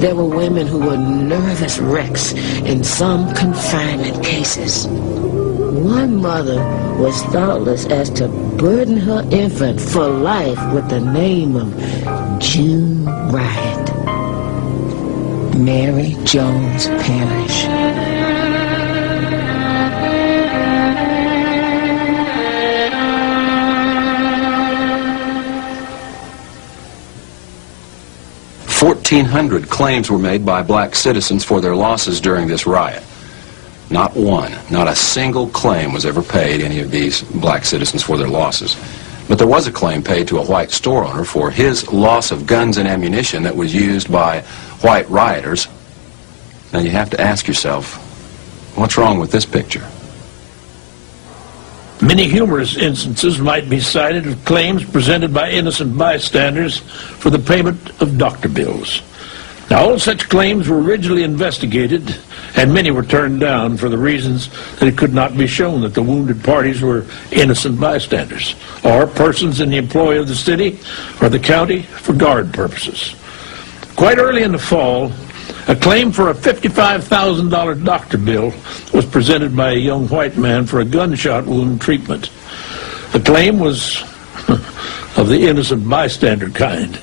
There were women who were nervous wrecks in some confinement cases. One mother was thoughtless as to burden her infant for life with the name of June Riot. Mary Jones Parrish. $1,400 claims were made by black citizens for their losses during this riot. Not one, not a single claim was ever paid any of these black citizens for their losses. But there was a claim paid to a white store owner for his loss of guns and ammunition that was used by white rioters. Now you have to ask yourself, what's wrong with this picture? Many humorous instances might be cited of claims presented by innocent bystanders for the payment of doctor bills. Now, all such claims were originally investigated, and many were turned down for the reasons that it could not be shown that the wounded parties were innocent bystanders or persons in the employ of the city or the county for guard purposes. Quite early in the fall, a claim for a $55,000 doctor bill was presented by a young white man for a gunshot wound treatment. The claim was of the innocent bystander kind.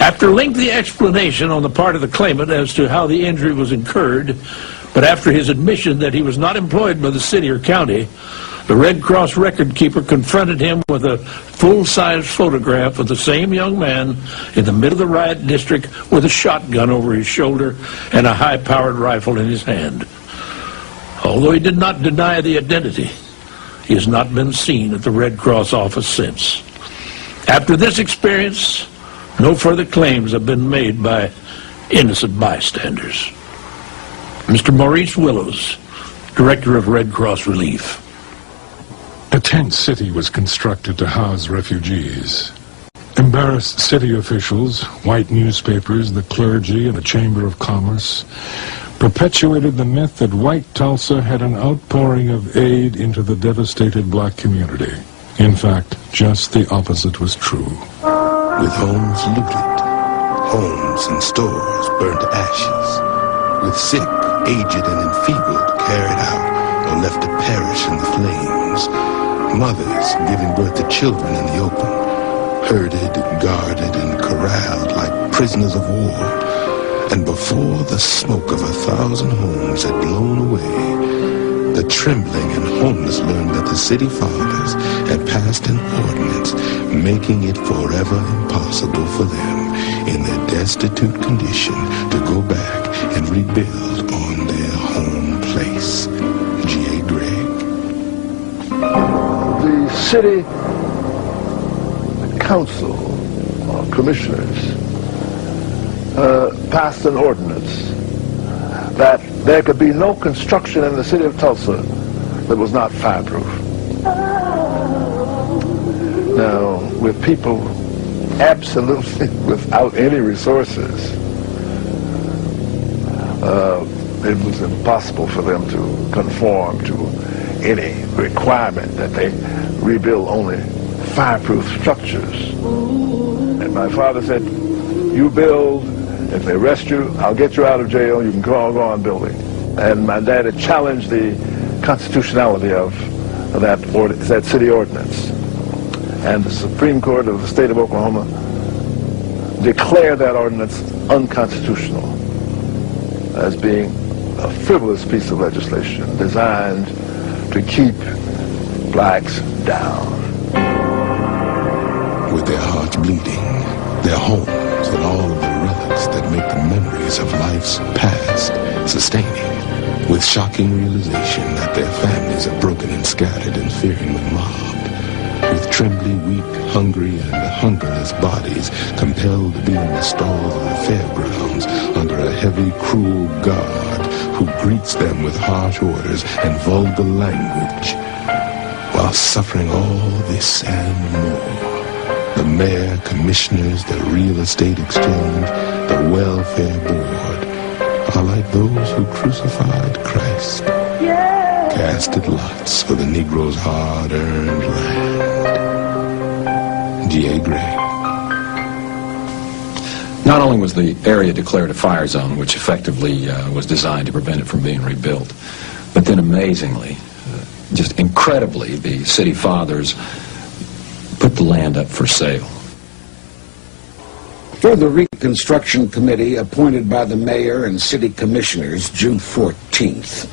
After lengthy explanation on the part of the claimant as to how the injury was incurred, but after his admission that he was not employed by the city or county, the Red Cross record keeper confronted him with a full-size photograph of the same young man in the middle of the riot district with a shotgun over his shoulder and a high-powered rifle in his hand. Although he did not deny the identity, he has not been seen at the Red Cross office since. After this experience, No further claims have been made by innocent bystanders. Mr. Maurice Willows, Director of Red Cross Relief. A tent city was constructed to house refugees. Embarrassed city officials, white newspapers, the clergy, and the Chamber of Commerce perpetuated the myth that white Tulsa had an outpouring of aid into the devastated black community. In fact, just the opposite was true. With homes looted, homes and stores burned to ashes, with sick, aged, and enfeebled carried out or left to perish in the flames, mothers giving birth to children in the open, herded, guarded, and corralled like prisoners of war. And before the smoke of 1,000 homes had blown away, the trembling and homeless learned that the city fathers had passed an ordinance making it forever impossible for them, in their destitute condition, to go back and rebuild on their home place. G.A. Gregg. The city council, or commissioners, passed an ordinance that there could be no construction in the city of Tulsa that was not fireproof. Now, with people absolutely without any resources, it was impossible for them to conform to any requirement that they rebuild only fireproof structures. And my father said, you build, if they arrest you, I'll get you out of jail, you can go on building. And my dad had challenged the constitutionality of that city ordinance. And the Supreme Court of the state of Oklahoma declared that ordinance unconstitutional as being a frivolous piece of legislation designed to keep blacks down. With their hearts bleeding, their homes, and all of the relics that make the memories of life's past sustaining, with shocking realization that their families are broken and scattered and fearing the mob, with trembly, weak, hungry, and hungerless bodies compelled to be in the stalls of the fairgrounds under a heavy, cruel guard who greets them with harsh orders and vulgar language, while suffering all this and more. The mayor, commissioners, the real estate exchange, the welfare board are like those who crucified Christ, casted lots for the Negro's hard-earned land. G.A. Gregg. Not only was the area declared a fire zone, which effectively was designed to prevent it from being rebuilt, but then amazingly, just incredibly, the city fathers put the land up for sale. For the Reconstruction Committee appointed by the mayor and city commissioners June 14th,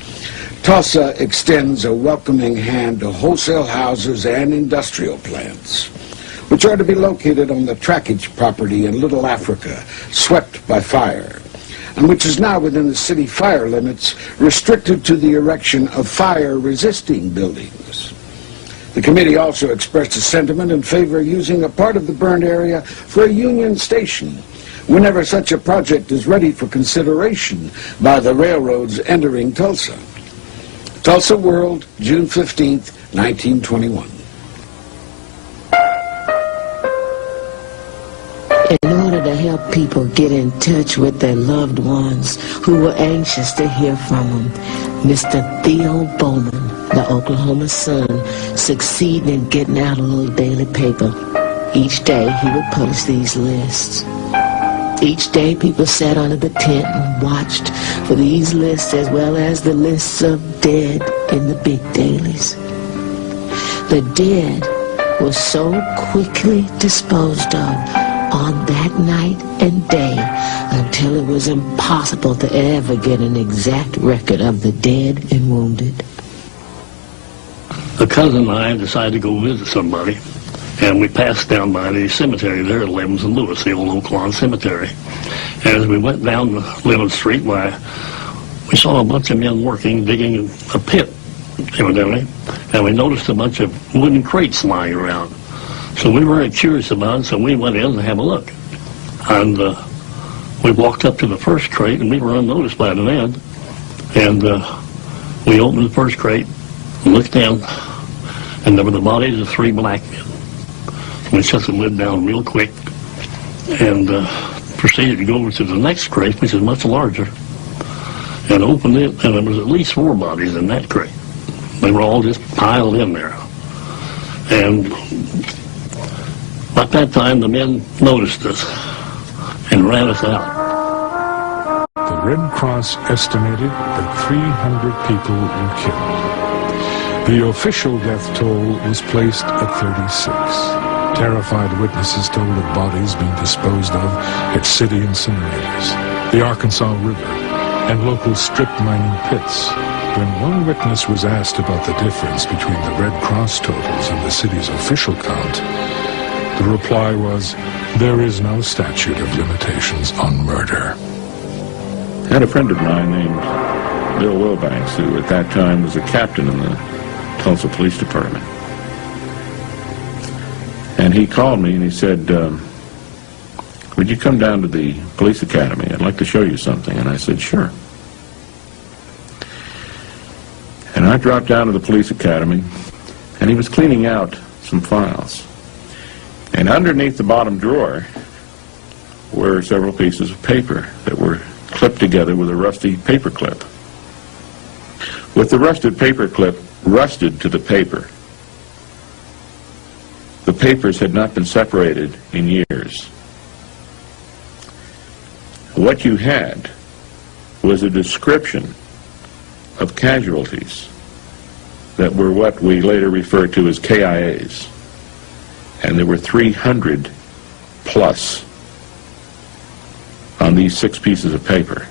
Tulsa extends a welcoming hand to wholesale houses and industrial plants, which are to be located on the trackage property in Little Africa, swept by fire, and which is now within the city fire limits, restricted to the erection of fire-resisting buildings. The committee also expressed a sentiment in favor of using a part of the burned area for a Union Station whenever such a project is ready for consideration by the railroads entering Tulsa. Tulsa World, June 15th, 1921. In order to help people get in touch with their loved ones who were anxious to hear from them, Mr. Theo Bowman, the Oklahoma Sun, succeeded in getting out a little daily paper. Each day he would post these lists. Each day people sat under the tent and watched for these lists as well as the lists of dead in the big dailies. The dead were so quickly disposed of on that night and day until it was impossible to ever get an exact record of the dead and wounded. A cousin and I decided to go visit somebody, and we passed down by the cemetery there at Levens and Lewis, the old Oak Lawn Cemetery. As we went down Levens Street, we saw a bunch of men working, digging a pit, evidently, and we noticed a bunch of wooden crates lying around. So we were very curious about it, so we went in to have a look. And we walked up to the first crate, and we were unnoticed by the men. And we opened the first crate and looked down, and there were the bodies of 3 black men. We shut the lid down real quick and proceeded to go over to the next crate, which is much larger, and opened it, and there was at least 4 bodies in that crate. They were all just piled in there. And at that time, the men noticed us and ran us out. The Red Cross estimated that 300 people were killed. The official death toll was placed at 36. Terrified witnesses told of bodies being disposed of at city incinerators, the Arkansas River, and local strip mining pits. When one witness was asked about the difference between the Red Cross totals and the city's official count, the reply was, there is no statute of limitations on murder. I had a friend of mine named Bill Wilbanks, who at that time was a captain in the Tulsa Police Department. And he called me and he said, would you come down to the police academy? I'd like to show you something. And I said, sure. And I dropped down to the police academy, and he was cleaning out some files. And underneath the bottom drawer were several pieces of paper that were clipped together with a rusty paper clip. With the rusted paper clip rusted to the paper, the papers had not been separated in years. What you had was a description of casualties that were what we later referred to as KIAs. And there were 300 plus on these 6 pieces of paper.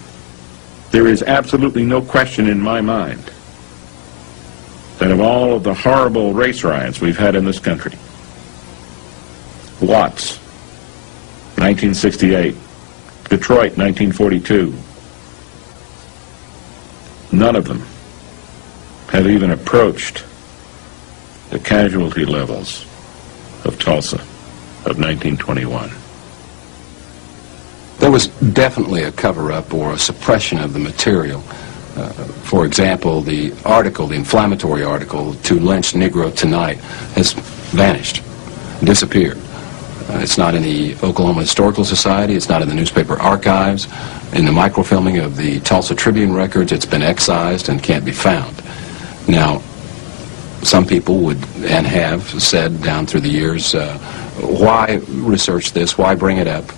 There is absolutely no question in my mind that of all of the horrible race riots we've had in this country, Watts, 1968, Detroit, 1942, none of them have even approached the casualty levels of Tulsa of 1921. There was definitely a cover-up or a suppression of the material. For example, the article, the inflammatory article, "To Lynch Negro Tonight," has vanished, disappeared. It's not in the Oklahoma Historical Society, it's not in the newspaper archives. In the microfilming of the Tulsa Tribune records, it's been excised and can't be found. Now, some people would and have said down through the years, why research this, why bring it up?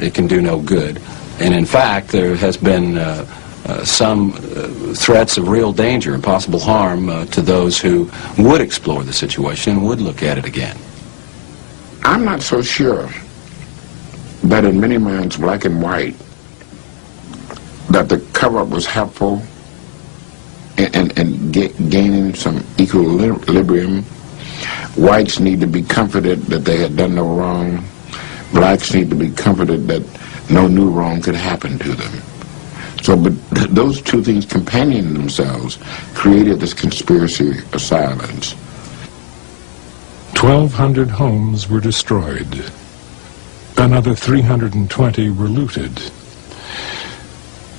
It can do no good. And in fact, there has been some threats of real danger and possible harm to those who would explore the situation and would look at it again. I'm not so sure that in many minds, black and white, that the cover-up was helpful in gaining some equilibrium. Whites need to be comforted that they had done no wrong. Blacks need to be comforted that no new wrong could happen to them. So, but those two things companioning themselves created this conspiracy of silence. 1,200 homes were destroyed. Another 320 were looted.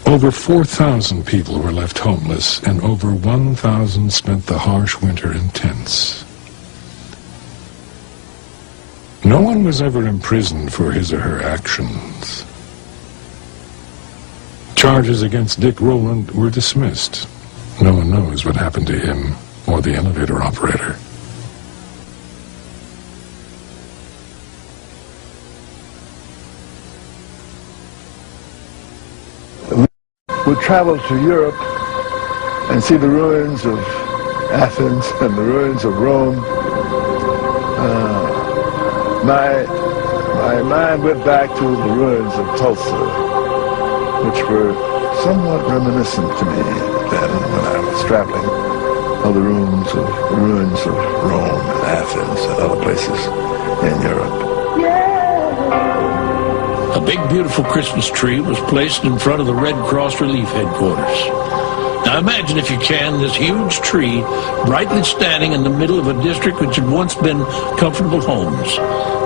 Over 4,000 people were left homeless, and over 1,000 spent the harsh winter in tents. No one was ever imprisoned for his or her actions. Charges against Dick Rowland were dismissed. No one knows what happened to him or the elevator operator. Would travel to Europe and see the ruins of Athens and the ruins of Rome. My mind went back to the ruins of Tulsa, which were somewhat reminiscent to me then when I was traveling, of the ruins of Rome and Athens and other places in Europe. A big, beautiful Christmas tree was placed in front of the Red Cross Relief Headquarters. Now imagine, if you can, this huge tree brightly standing in the middle of a district which had once been comfortable homes,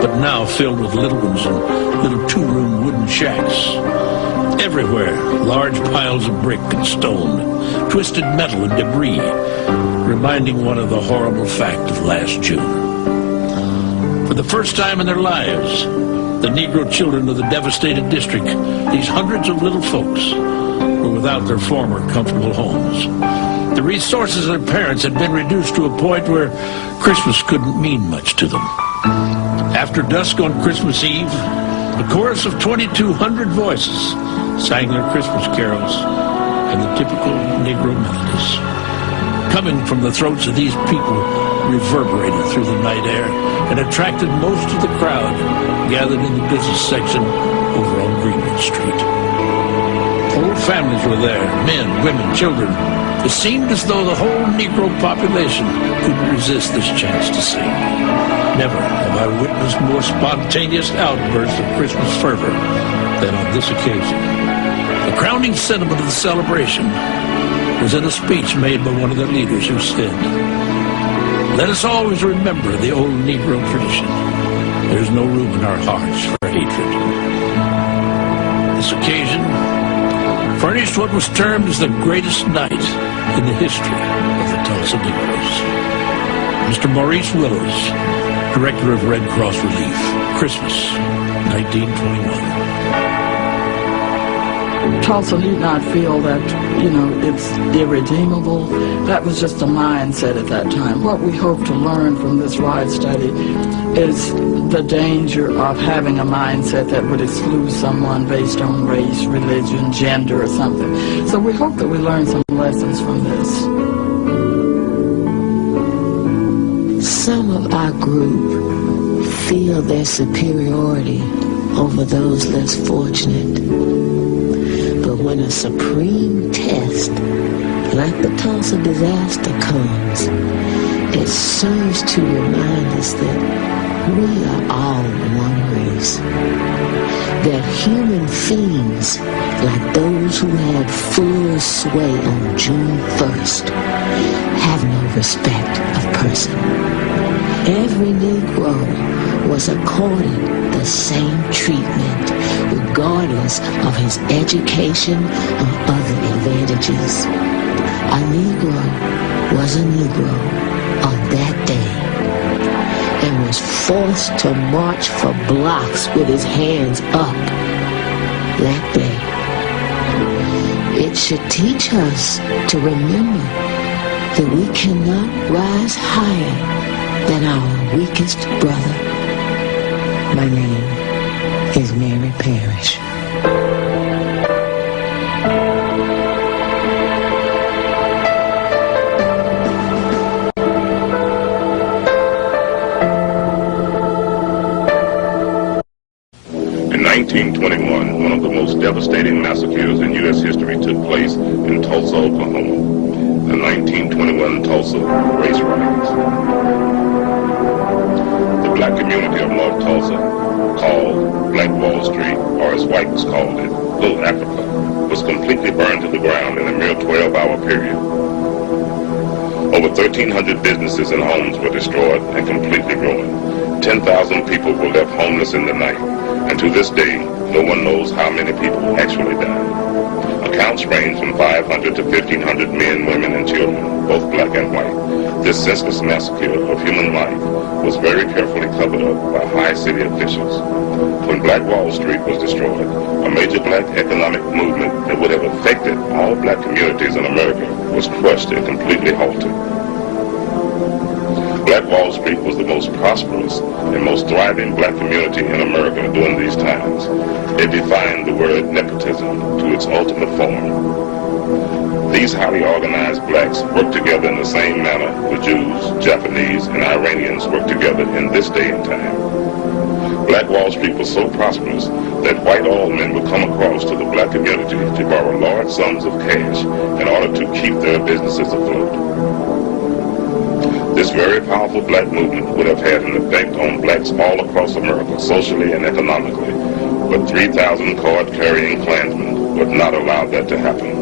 but now filled with little ones and little two-room wooden shacks. Everywhere, large piles of brick and stone, twisted metal and debris, reminding one of the horrible fact of last June. For the first time in their lives, the Negro children of the devastated district, these hundreds of little folks, were without their former comfortable homes. The resources of their parents had been reduced to a point where Christmas couldn't mean much to them. After dusk on Christmas Eve, a chorus of 2,200 voices sang their Christmas carols and the typical Negro melodies. Coming from the throats of these people reverberated through the night air and attracted most of the crowd gathered in the business section over on Greenwood Street. Whole families were there, men, women, children. It seemed as though the whole Negro population couldn't resist this chance to sing. Never have I witnessed more spontaneous outbursts of Christmas fervor than on this occasion. The crowning sentiment of the celebration was in a speech made by one of the leaders, who said, "Let us always remember the old Negro tradition. There's no room in our hearts for hatred." This occasion furnished what was termed as the greatest night in the history of the Tulsa Negroes. Mr. Maurice Willows, Director of Red Cross Relief, Christmas, 1921. Tulsa need not feel that, it's irredeemable. That was just a mindset at that time. What we hope to learn from this ride study is the danger of having a mindset that would exclude someone based on race, religion, gender, or something. So we hope that we learn some lessons from this. Some of our group feel their superiority over those less fortunate. But when a supreme test like the Tulsa disaster comes, it serves to remind us that we are all one race. That human fiends like those who had full sway on June 1st have no respect of person. Every Negro was accorded the same treatment, regardless of his education or other advantages. A Negro was a Negro on that day and was forced to march for blocks with his hands up that day. It should teach us to remember that we cannot rise higher than our weakest brother. My name is Mary Parrish. In 1921, one of the most devastating massacres in U.S. history took place in Tulsa, Oklahoma. The 1921 Tulsa race riots. The black community of North Tulsa, called Black Wall Street, or as whites called it, Little Africa, was completely burned to the ground in a mere 12-hour period. Over 1,300 businesses and homes were destroyed and completely ruined. 10,000 people were left homeless in the night, and to this day, no one knows how many people actually died. Accounts range from 500 to 1,500 men, women, and children, both black and white. This senseless massacre of human life was very carefully covered up by high city officials. When Black Wall Street was destroyed, a major black economic movement that would have affected all black communities in America was crushed and completely halted. Black Wall Street was the most prosperous and most thriving black community in America during these times. It defined the word nepotism to its ultimate form. These highly organized blacks work together in the same manner the Jews, Japanese, and Iranians work together in this day and time. Black Wall Street was so prosperous that white oil men would come across to the black community to borrow large sums of cash in order to keep their businesses afloat. This very powerful black movement would have had an effect on blacks all across America, socially and economically, but 3,000 card-carrying Klansmen would not allow that to happen.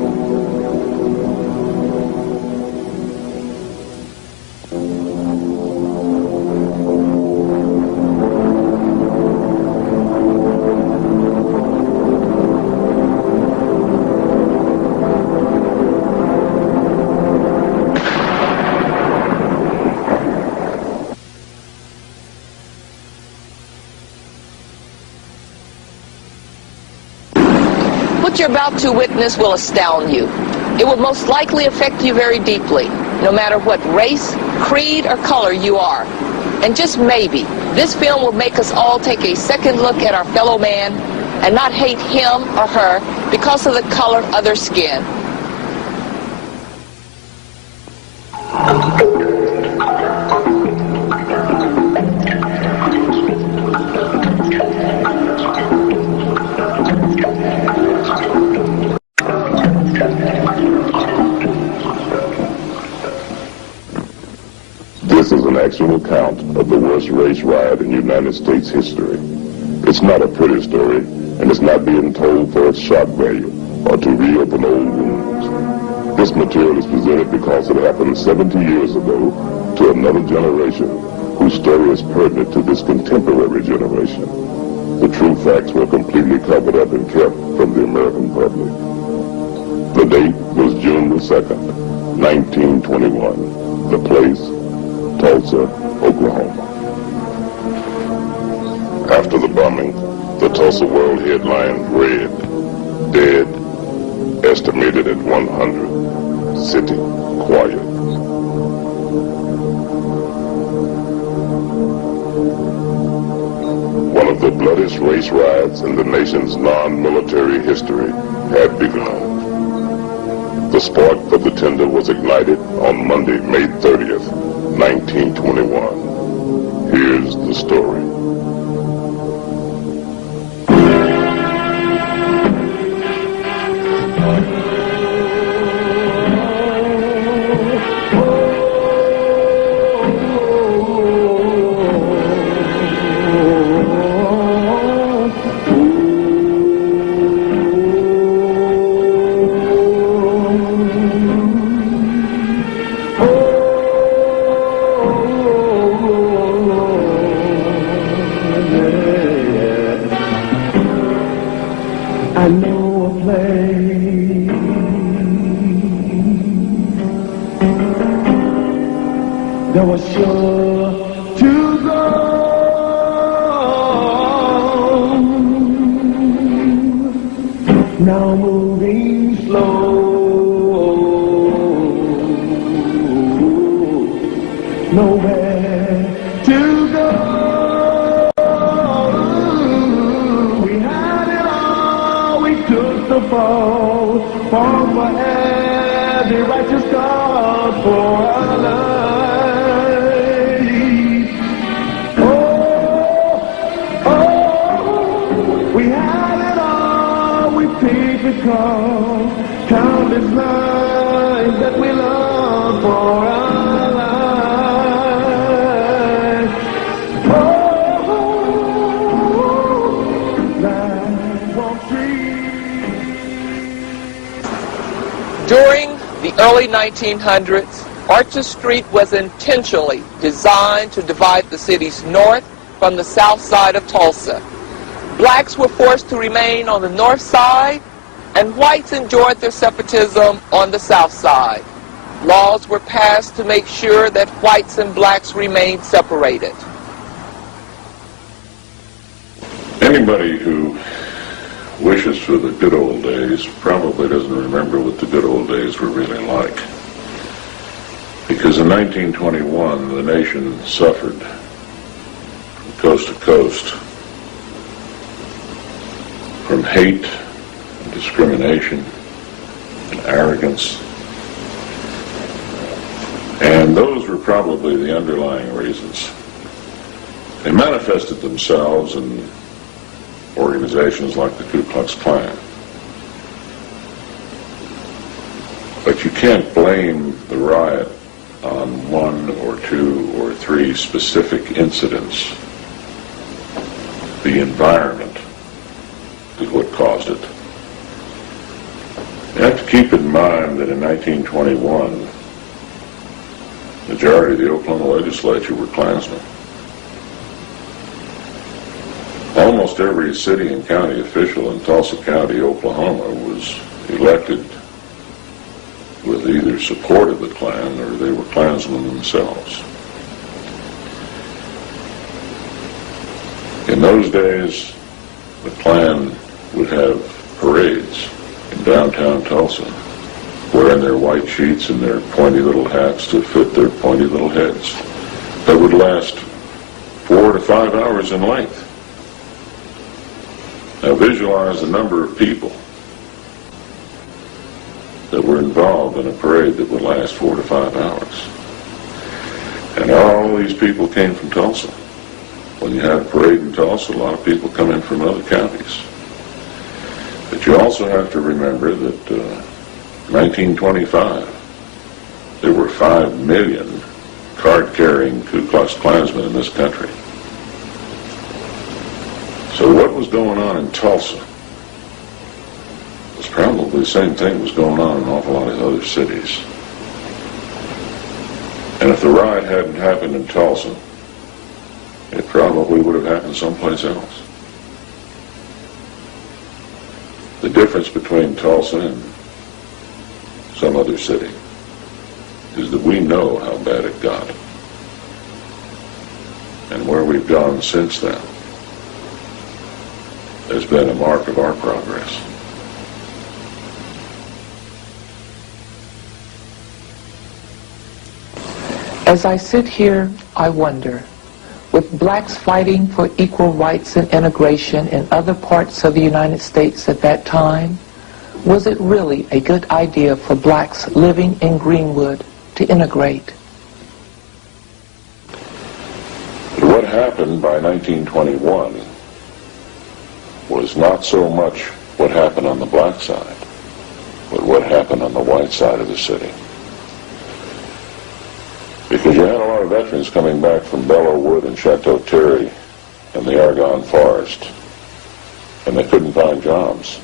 about to witness will astound you. It will most likely affect you very deeply, no matter what race, creed, or color you are. And just maybe, this film will make us all take a second look at our fellow man and not hate him or her because of the color of their skin. This is an actual account of the worst race riot in United States history. It's not a pretty story, and it's not being told for its shock value or to reopen old wounds. This material is presented because it happened 70 years ago to another generation whose story is pertinent to this contemporary generation. The true facts were completely covered up and kept from the American public. The date was June the 2nd, 1921. The place, Tulsa, Oklahoma. After the bombing, the Tulsa World headline read, "Dead, estimated at 100. City, quiet." One of the bloodiest race riots in the nation's non-military history had begun. The spark of the tinder was ignited on Monday, May 30th, 1921. Here's the story. I know a place that was sure to go. Now moving slow, nowhere to go. The fall for every righteous cause for our life. Oh, we had it all, we paid the cost. Countless lives that we love for our life. Oh, life won't treat. During the early 1900s, Archer Street was intentionally designed to divide the city's north from the south side of Tulsa. Blacks were forced to remain on the north side, and whites enjoyed their separatism on the south side. Laws were passed to make sure that whites and blacks remained separated. Anybody who wishes for the good old days probably doesn't remember what the good old days were really like. Because in 1921, the nation suffered from coast to coast from hate and discrimination and arrogance. And those were probably the underlying reasons. They manifested themselves in organizations like the Ku Klux Klan. But you can't blame the riot on one or two or three specific incidents. The environment is what caused it. You have to keep in mind that in 1921, the majority of the Oklahoma legislature were Klansmen. Almost every city and county official in Tulsa County, Oklahoma, was elected with either support of the Klan or they were Klansmen themselves. In those days, the Klan would have parades in downtown Tulsa, wearing their white sheets and their pointy little hats to fit their pointy little heads, that would last 4 to 5 hours in length. Now visualize the number of people that were involved in a parade that would last 4 to 5 hours. And all these people came from Tulsa. When you had a parade in Tulsa, a lot of people come in from other counties. But you also have to remember that 1925, there were 5 million card-carrying Ku Klux Klansmen in this country. So what was going on in Tulsa was probably the same thing was going on in an awful lot of other cities. And if the riot hadn't happened in Tulsa, it probably would have happened someplace else. The difference between Tulsa and some other city is that we know how bad it got. And where we've gone since then has been a mark of our progress. As I sit here, I wonder, with blacks fighting for equal rights and integration in other parts of the United States at that time, was it really a good idea for blacks living in Greenwood to integrate? What happened by 1921 was not so much what happened on the black side, but what happened on the white side of the city. Because you had a lot of veterans coming back from Belleau Wood and Chateau Thierry and the Argonne Forest, and they couldn't find jobs.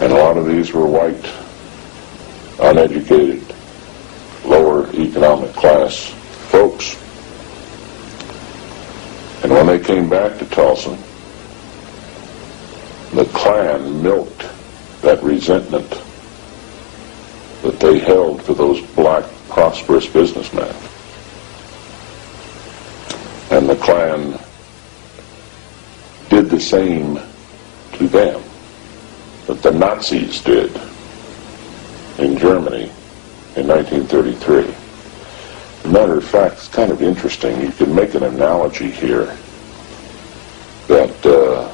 And a lot of these were white, uneducated, lower economic class folks. And when they came back to Tulsa, the Klan milked that resentment that they held for those black, prosperous businessmen. And the Klan did the same to them that the Nazis did in Germany in 1933. As a matter of fact, it's kind of interesting. You can make an analogy here that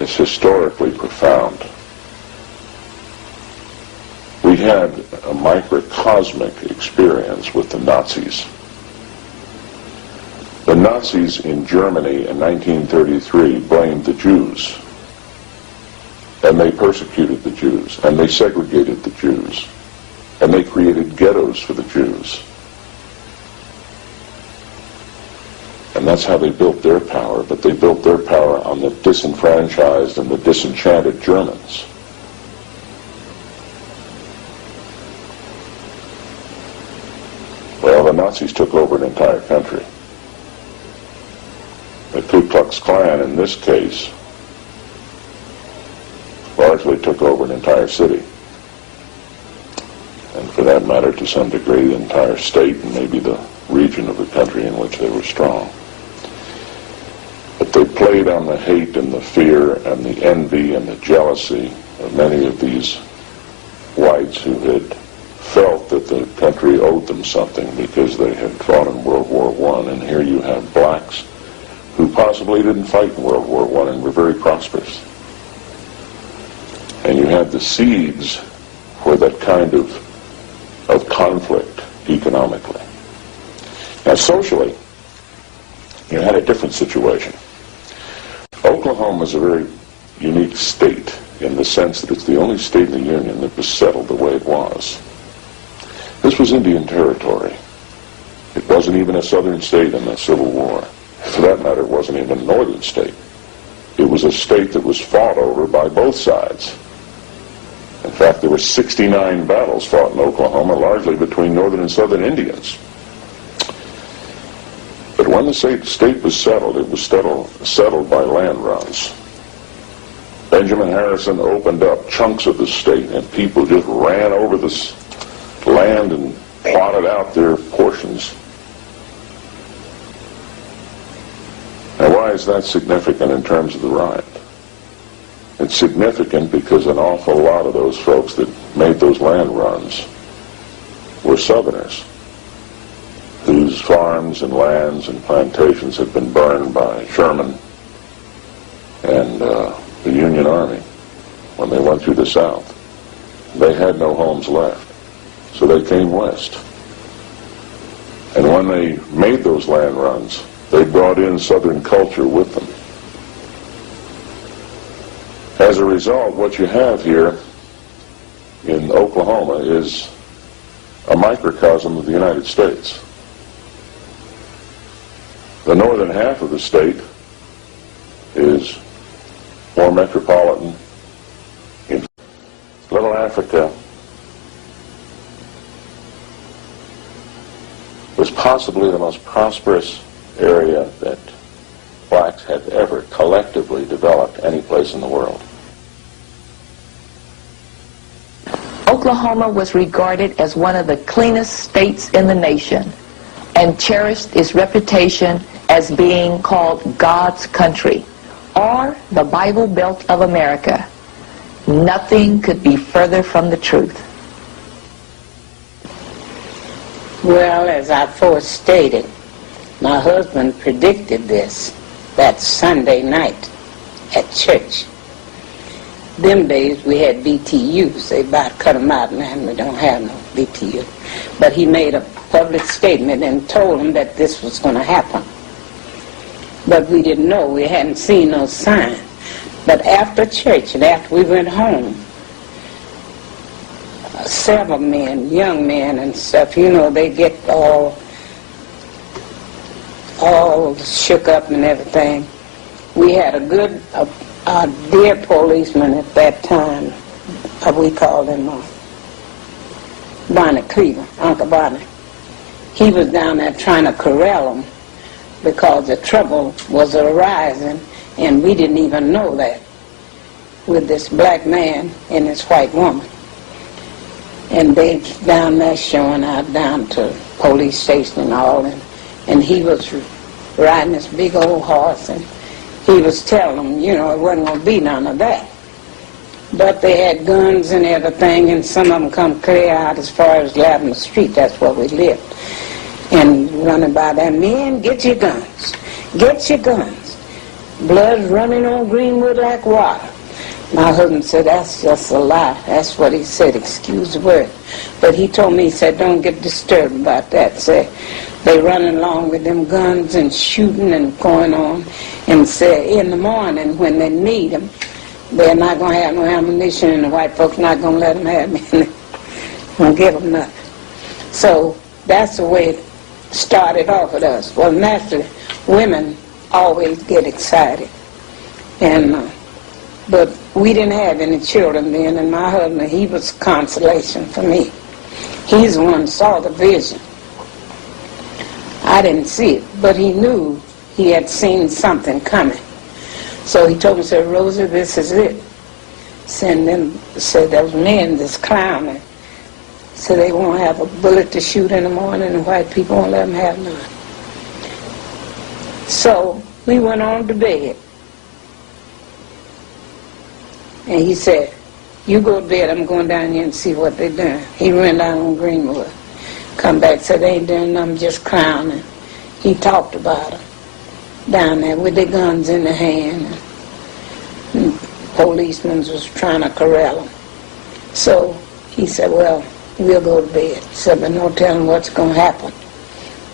is historically profound. We had a microcosmic experience with the Nazis. The Nazis in Germany in 1933 blamed the Jews, and they persecuted the Jews, and they segregated the Jews, and they created ghettos for the Jews. And that's how they built their power, but they built their power on the disenfranchised and the disenchanted Germans. Well, the Nazis took over an entire country. The Ku Klux Klan, in this case, largely took over an entire city. And for that matter, to some degree, the entire state and maybe the region of the country in which they were strong. But they played on the hate and the fear and the envy and the jealousy of many of these whites who had felt that the country owed them something because they had fought in World War I. And here you have blacks who possibly didn't fight in World War I and were very prosperous. And you had the seeds for that kind of conflict economically. Now socially, you had a different situation. Oklahoma is a very unique state in the sense that it's the only state in the Union that was settled the way it was. This was Indian territory. It wasn't even a southern state in the Civil War. For that matter, it wasn't even a northern state. It was a state that was fought over by both sides. In fact, there were 69 battles fought in Oklahoma, largely between northern and southern Indians. But when the state was settled, it was settled by land runs. Benjamin Harrison opened up chunks of the state, and people just ran over this land and plotted out their portions. Now, why is that significant in terms of the riot? It's it's significant because an awful lot of those folks that made those land runs were Southerners whose farms and lands and plantations had been burned by Sherman and the Union Army when they went through the South. They had no homes left, so they came west. And when they made those land runs, they brought in Southern culture with them. As a result, what you have here in Oklahoma is a microcosm of the United States. The northern half of the state is more metropolitan. In Little Africa was possibly the most prosperous area that blacks had ever collectively developed any place in the world. Oklahoma was regarded as one of the cleanest states in the nation and cherished its reputation as being called God's country, or the Bible Belt of America. Nothing could be further from the truth. Well, as I first stated, my husband predicted this that Sunday night at church. Them days we had BTUs. They about cut them out now, and we don't have no BTU. But he made a public statement and told them that this was going to happen. But we didn't know. We hadn't seen no sign. But after church and after we went home, several men, young men and stuff, you know, they get all shook up and everything. We had a good, dear policeman at that time. We called him Bonnie Cleveland, Uncle Bonnie. He was down there trying to corral them because the trouble was arising, and we didn't even know that, with this black man and this white woman. And they down there showing out down to police station and all, and he was riding this big old horse, and he was telling them, you know, it wasn't going to be none of that. But they had guns and everything, and some of them come clear out as far as Lavender Street. That's where we lived. And running by there, men, get your guns. Get your guns. Blood's running on Greenwood like water. My husband said, that's just a lie. That's what he said, excuse the word. But he told me, he said, don't get disturbed about that. Say, they running along with them guns and shooting and going on. And say, in the morning when they need them, they're not going to have no ammunition, and the white folks not going to let them have it. Won't give them nothing. So that's the way it started off with us. Well, naturally, women always get excited. And but we didn't have any children then, and my husband, he was consolation for me. He's the one who saw the vision. I didn't see it, but he knew he had seen something coming. So he told me, said, Rosa, this is it. Said those men that's clowning. So they won't have a bullet to shoot in the morning, and white people won't let them have none. So we went on to bed. And he said, you go to bed, I'm going down here and see what they're doing. He ran down on Greenwood. Come back, said, they ain't doing nothing, just clowning. He talked about them down there with their guns in their hand. And policemen was trying to corral them. So he said, well, we'll go to bed. He said, but no telling what's going to happen.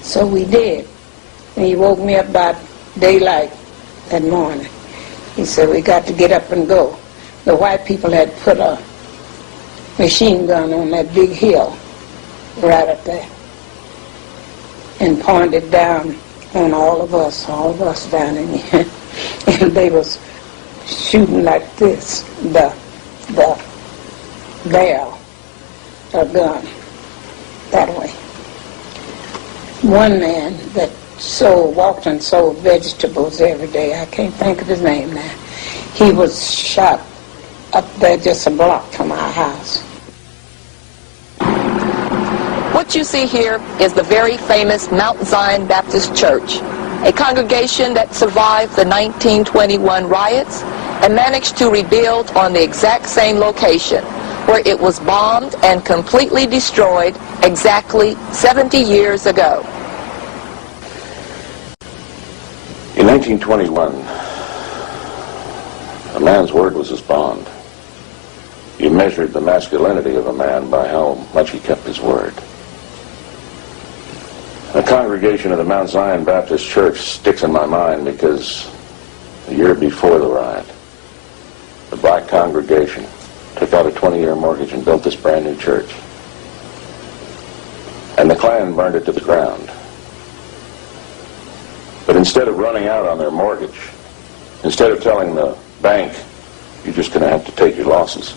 So we did. And he woke me up about daylight that morning. He said, we got to get up and go. The white people had put a machine gun on that big hill right up there and pointed down on all of us down in here. And they was shooting like this, the barrel of gun that way. One man that walked and sold vegetables every day, I can't think of his name now, he was shot up there just a block from our house. What you see here is the very famous Mount Zion Baptist Church, a congregation that survived the 1921 riots and managed to rebuild on the exact same location where it was bombed and completely destroyed exactly 70 years ago. In 1921, a man's word was his bond. You measured the masculinity of a man by how much he kept his word. The congregation of the Mount Zion Baptist Church sticks in my mind because the year before the riot, the black congregation took out a 20-year mortgage and built this brand new church. And the Klan burned it to the ground. But instead of running out on their mortgage, instead of telling the bank, you're just going to have to take your losses,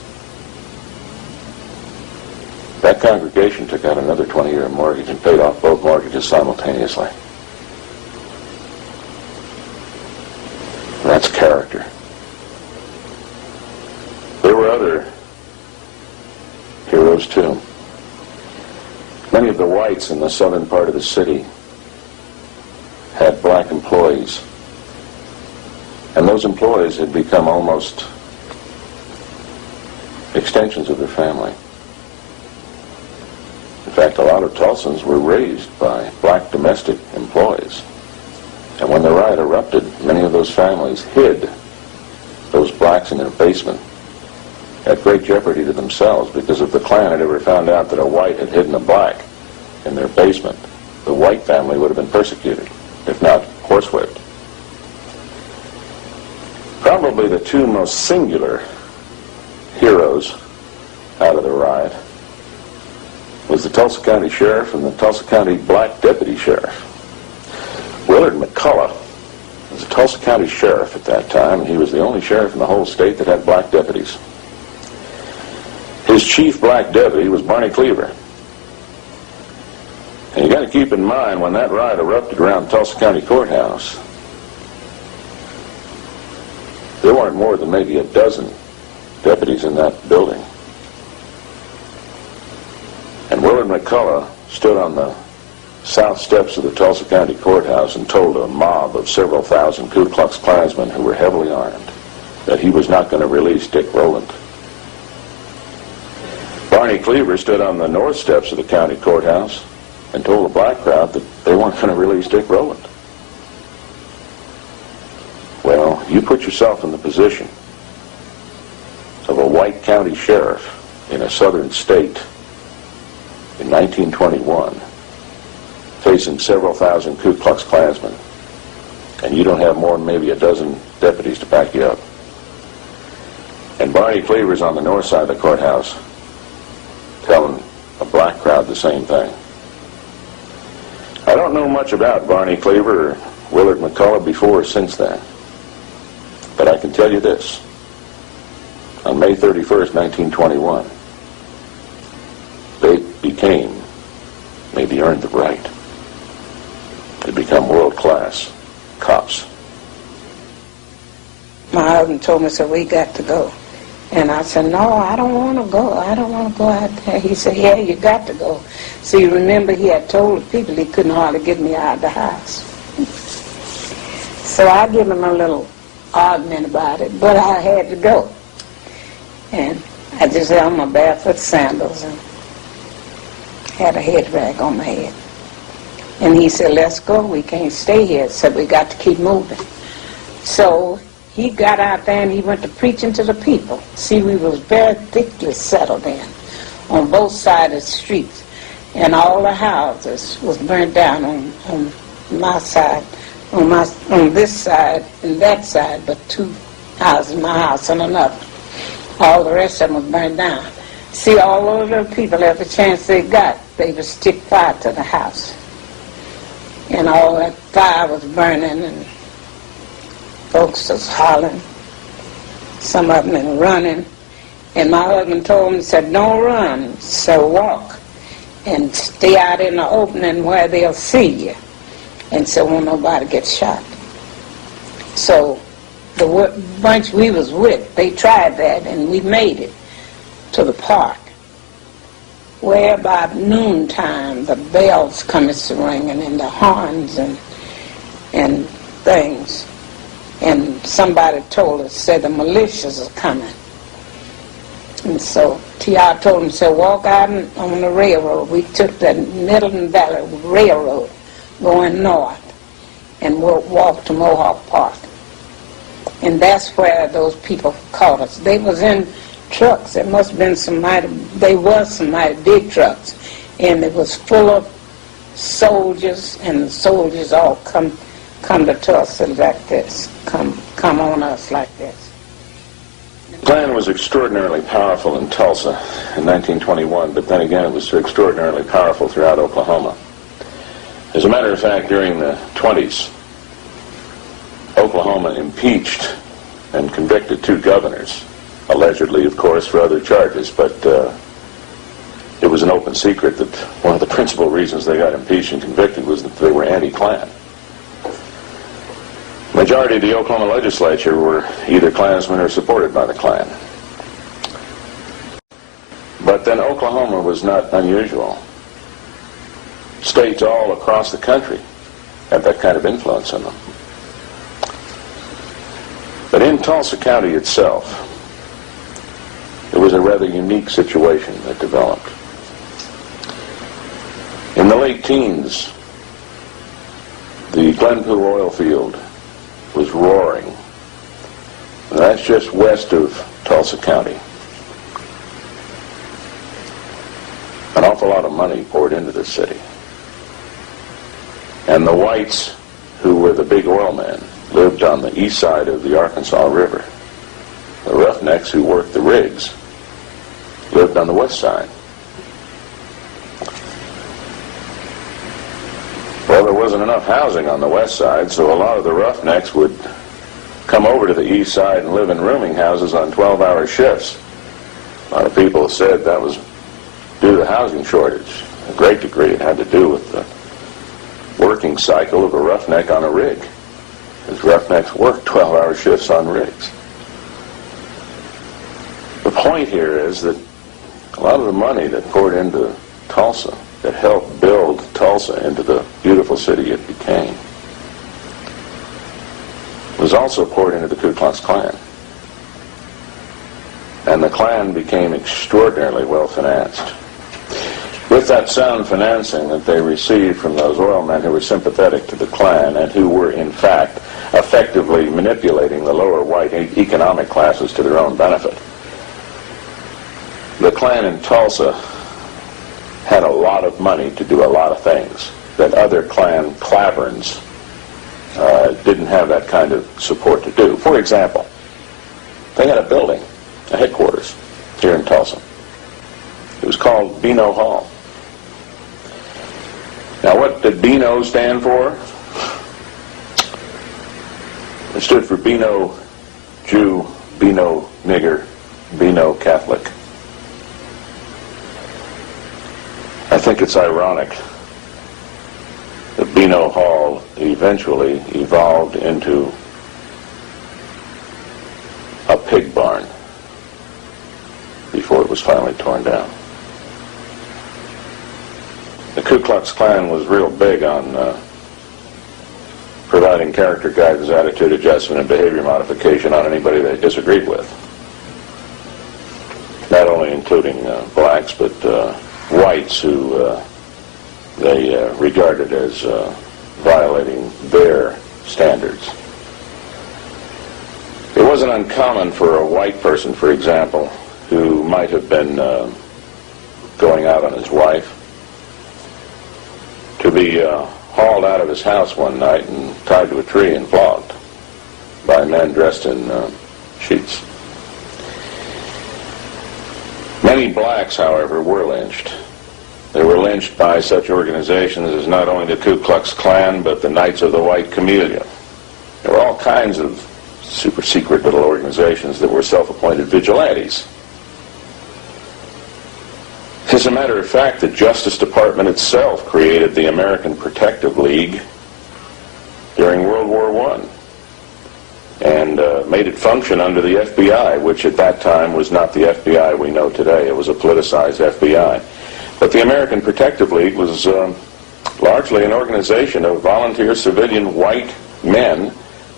that congregation took out another 20-year mortgage and paid off both mortgages simultaneously. That's character. There were other heroes too. Many of the whites in the southern part of the city had black employees, and those employees had become almost extensions of their family. In fact, a lot of Tulsans were raised by black domestic employees. And when the riot erupted, many of those families hid those blacks in their basement at great jeopardy to themselves, because if the Klan had ever found out that a white had hidden a black in their basement, the white family would have been persecuted, if not horsewhipped. Probably the two most singular heroes out of the riot was the Tulsa County Sheriff and the Tulsa County Black Deputy Sheriff. Willard McCullough was the Tulsa County Sheriff at that time, and he was the only sheriff in the whole state that had black deputies. His chief black deputy was Barney Cleaver. And you got to keep in mind, when that riot erupted around Tulsa County Courthouse, there weren't more than maybe a dozen deputies in that building. And Willard McCullough stood on the south steps of the Tulsa County Courthouse and told a mob of several thousand Ku Klux Klansmen who were heavily armed that he was not going to release Dick Rowland. Barney Cleaver stood on the north steps of the county courthouse and told the black crowd that they weren't going to release Dick Rowland. Well, you put yourself in the position of a white county sheriff in a southern state in 1921, facing several thousand Ku Klux Klansmen, and you don't have more than maybe a dozen deputies to back you up. And Barney Cleaver's on the north side of the courthouse telling a black crowd the same thing. I don't know much about Barney Cleaver or Willard McCullough before or since then, but I can tell you this. On May 31st, 1921, they became, maybe earned the right, to become world-class cops. My husband told me, said, we got to go. And I said, no, I don't want to go. I don't want to go out there. He said, yeah, you got to go. So you remember he had told the people he couldn't hardly get me out of the house. So I gave him a little argument about it, but I had to go. And I just had on my barefoot sandals and had a head rag on my head. And he said, let's go. We can't stay here. Said, we got to keep moving. So he got out there and he went to preaching to the people. See, we was very thickly settled in on both sides of the streets. And all the houses was burnt down on my side, on this side and that side, but two houses, my house and another. All the rest of them was burned down. See, all those little people, every chance they got, they would stick fire to the house. And all that fire was burning, and folks was hollering. Some of them were running. And my husband told me, he said, don't run, so walk. And stay out in the opening where they'll see you. And so won't nobody get shot. So the bunch we was with, they tried that, and we made it to the park, where about noontime the bells come ringing and the horns and things. and somebody told us, said the militias are coming. And so T.R. told him, said, walk out on the railroad. We took the Middleton Valley Railroad going north, and we'll walk to Mohawk Park. And that's where those people caught us. They was in trucks. It must have been some mighty big trucks. And it was full of soldiers, and the soldiers all come to Tulsa like this, come on us like this. The Klan was extraordinarily powerful in Tulsa in 1921, but then again it was extraordinarily powerful throughout Oklahoma. As a matter of fact, during the 20s, Oklahoma impeached and convicted 2 governors, allegedly, of course, for other charges, but it was an open secret that one of the principal reasons they got impeached and convicted was that they were anti-Klan. The majority of the Oklahoma legislature were either Klansmen or supported by the Klan. But then Oklahoma was not unusual. States all across the country had that kind of influence on them. But in Tulsa County itself, there was a rather unique situation that developed. In the late teens, the Glenpool oil field was roaring. And that's just west of Tulsa County. An awful lot of money poured into the city. And the whites, who were the big oil men, lived on the east side of the Arkansas River. The roughnecks who worked the rigs lived on the west side. Well, there wasn't enough housing on the west side, so a lot of the roughnecks would come over to the east side and live in rooming houses on 12-hour shifts. A lot of people said that was due to the housing shortage. A great degree it had to do with the working cycle of a roughneck on a rig. Because roughnecks worked 12-hour shifts on rigs. The point here is that a lot of the money that poured into Tulsa, that helped build Tulsa into the beautiful city it became, was also poured into the Ku Klux Klan. And the Klan became extraordinarily well financed. With that sound financing that they received from those oil men who were sympathetic to the Klan and who were, in fact, effectively manipulating the lower white economic classes to their own benefit, the Klan in Tulsa had a lot of money to do a lot of things that other Klan claverns didn't have that kind of support to do. For example, they had a building, a headquarters, here in Tulsa. It was called Beano Hall. Now, what did Beano stand for? It stood for Beano Jew, Beano nigger, Beano Catholic. I think it's ironic that Beano Hall eventually evolved into a pig barn before it was finally torn down. The Ku Klux Klan was real big on providing character guidance, attitude adjustment, and behavior modification on anybody they disagreed with. Not only including blacks, but whites who they regarded as violating their standards. It wasn't uncommon for a white person, for example, who might have been going out on his wife, to be hauled out of his house one night and tied to a tree and flogged by men dressed in sheets. Many blacks, however, were lynched. They were lynched by such organizations as not only the Ku Klux Klan, but the Knights of the White Camellia. There were all kinds of super secret little organizations that were self-appointed vigilantes. As a matter of fact, the Justice Department itself created the American Protective League during World War I and made it function under the FBI, which at that time was not the FBI we know today. It was a politicized FBI. But the American Protective League was largely an organization of volunteer civilian white men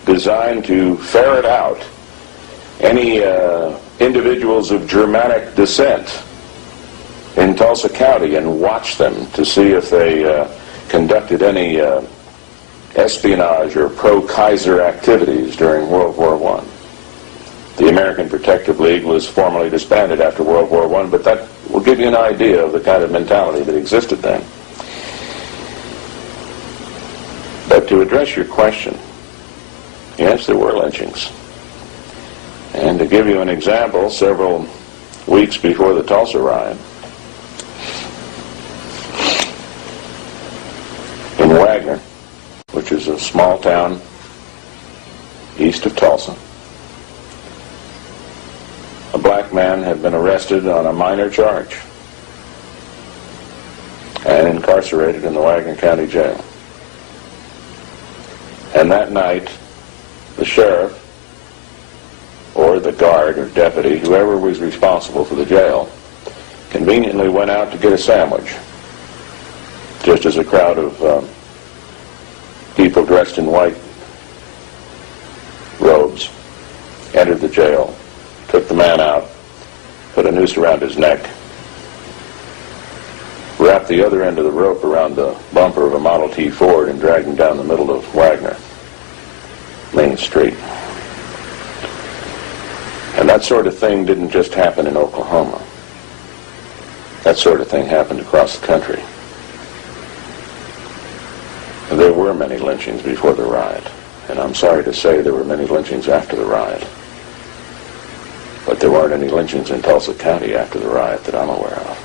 designed to ferret out any individuals of Germanic descent in Tulsa County and watch them to see if they conducted any espionage or pro-Kaiser activities during World War I. The American Protective League was formally disbanded after World War I, but that will give you an idea of the kind of mentality that existed then. But to address your question, yes, there were lynchings. And to give you an example, several weeks before the Tulsa riot, in Wagner, which is a small town east of Tulsa, a black man had been arrested on a minor charge and incarcerated in the Wagner County Jail. And that night, the sheriff, or the guard or deputy, whoever was responsible for the jail, conveniently went out to get a sandwich, just as a crowd of people dressed in white robes entered the jail, took the man out, put a noose around his neck, wrapped the other end of the rope around the bumper of a Model T Ford, and dragged him down the middle of Wagner Main Street. And that sort of thing didn't just happen in Oklahoma. That sort of thing happened across the country. There were many lynchings before the riot, and I'm sorry to say there were many lynchings after the riot. But there weren't any lynchings in Tulsa County after the riot that I'm aware of.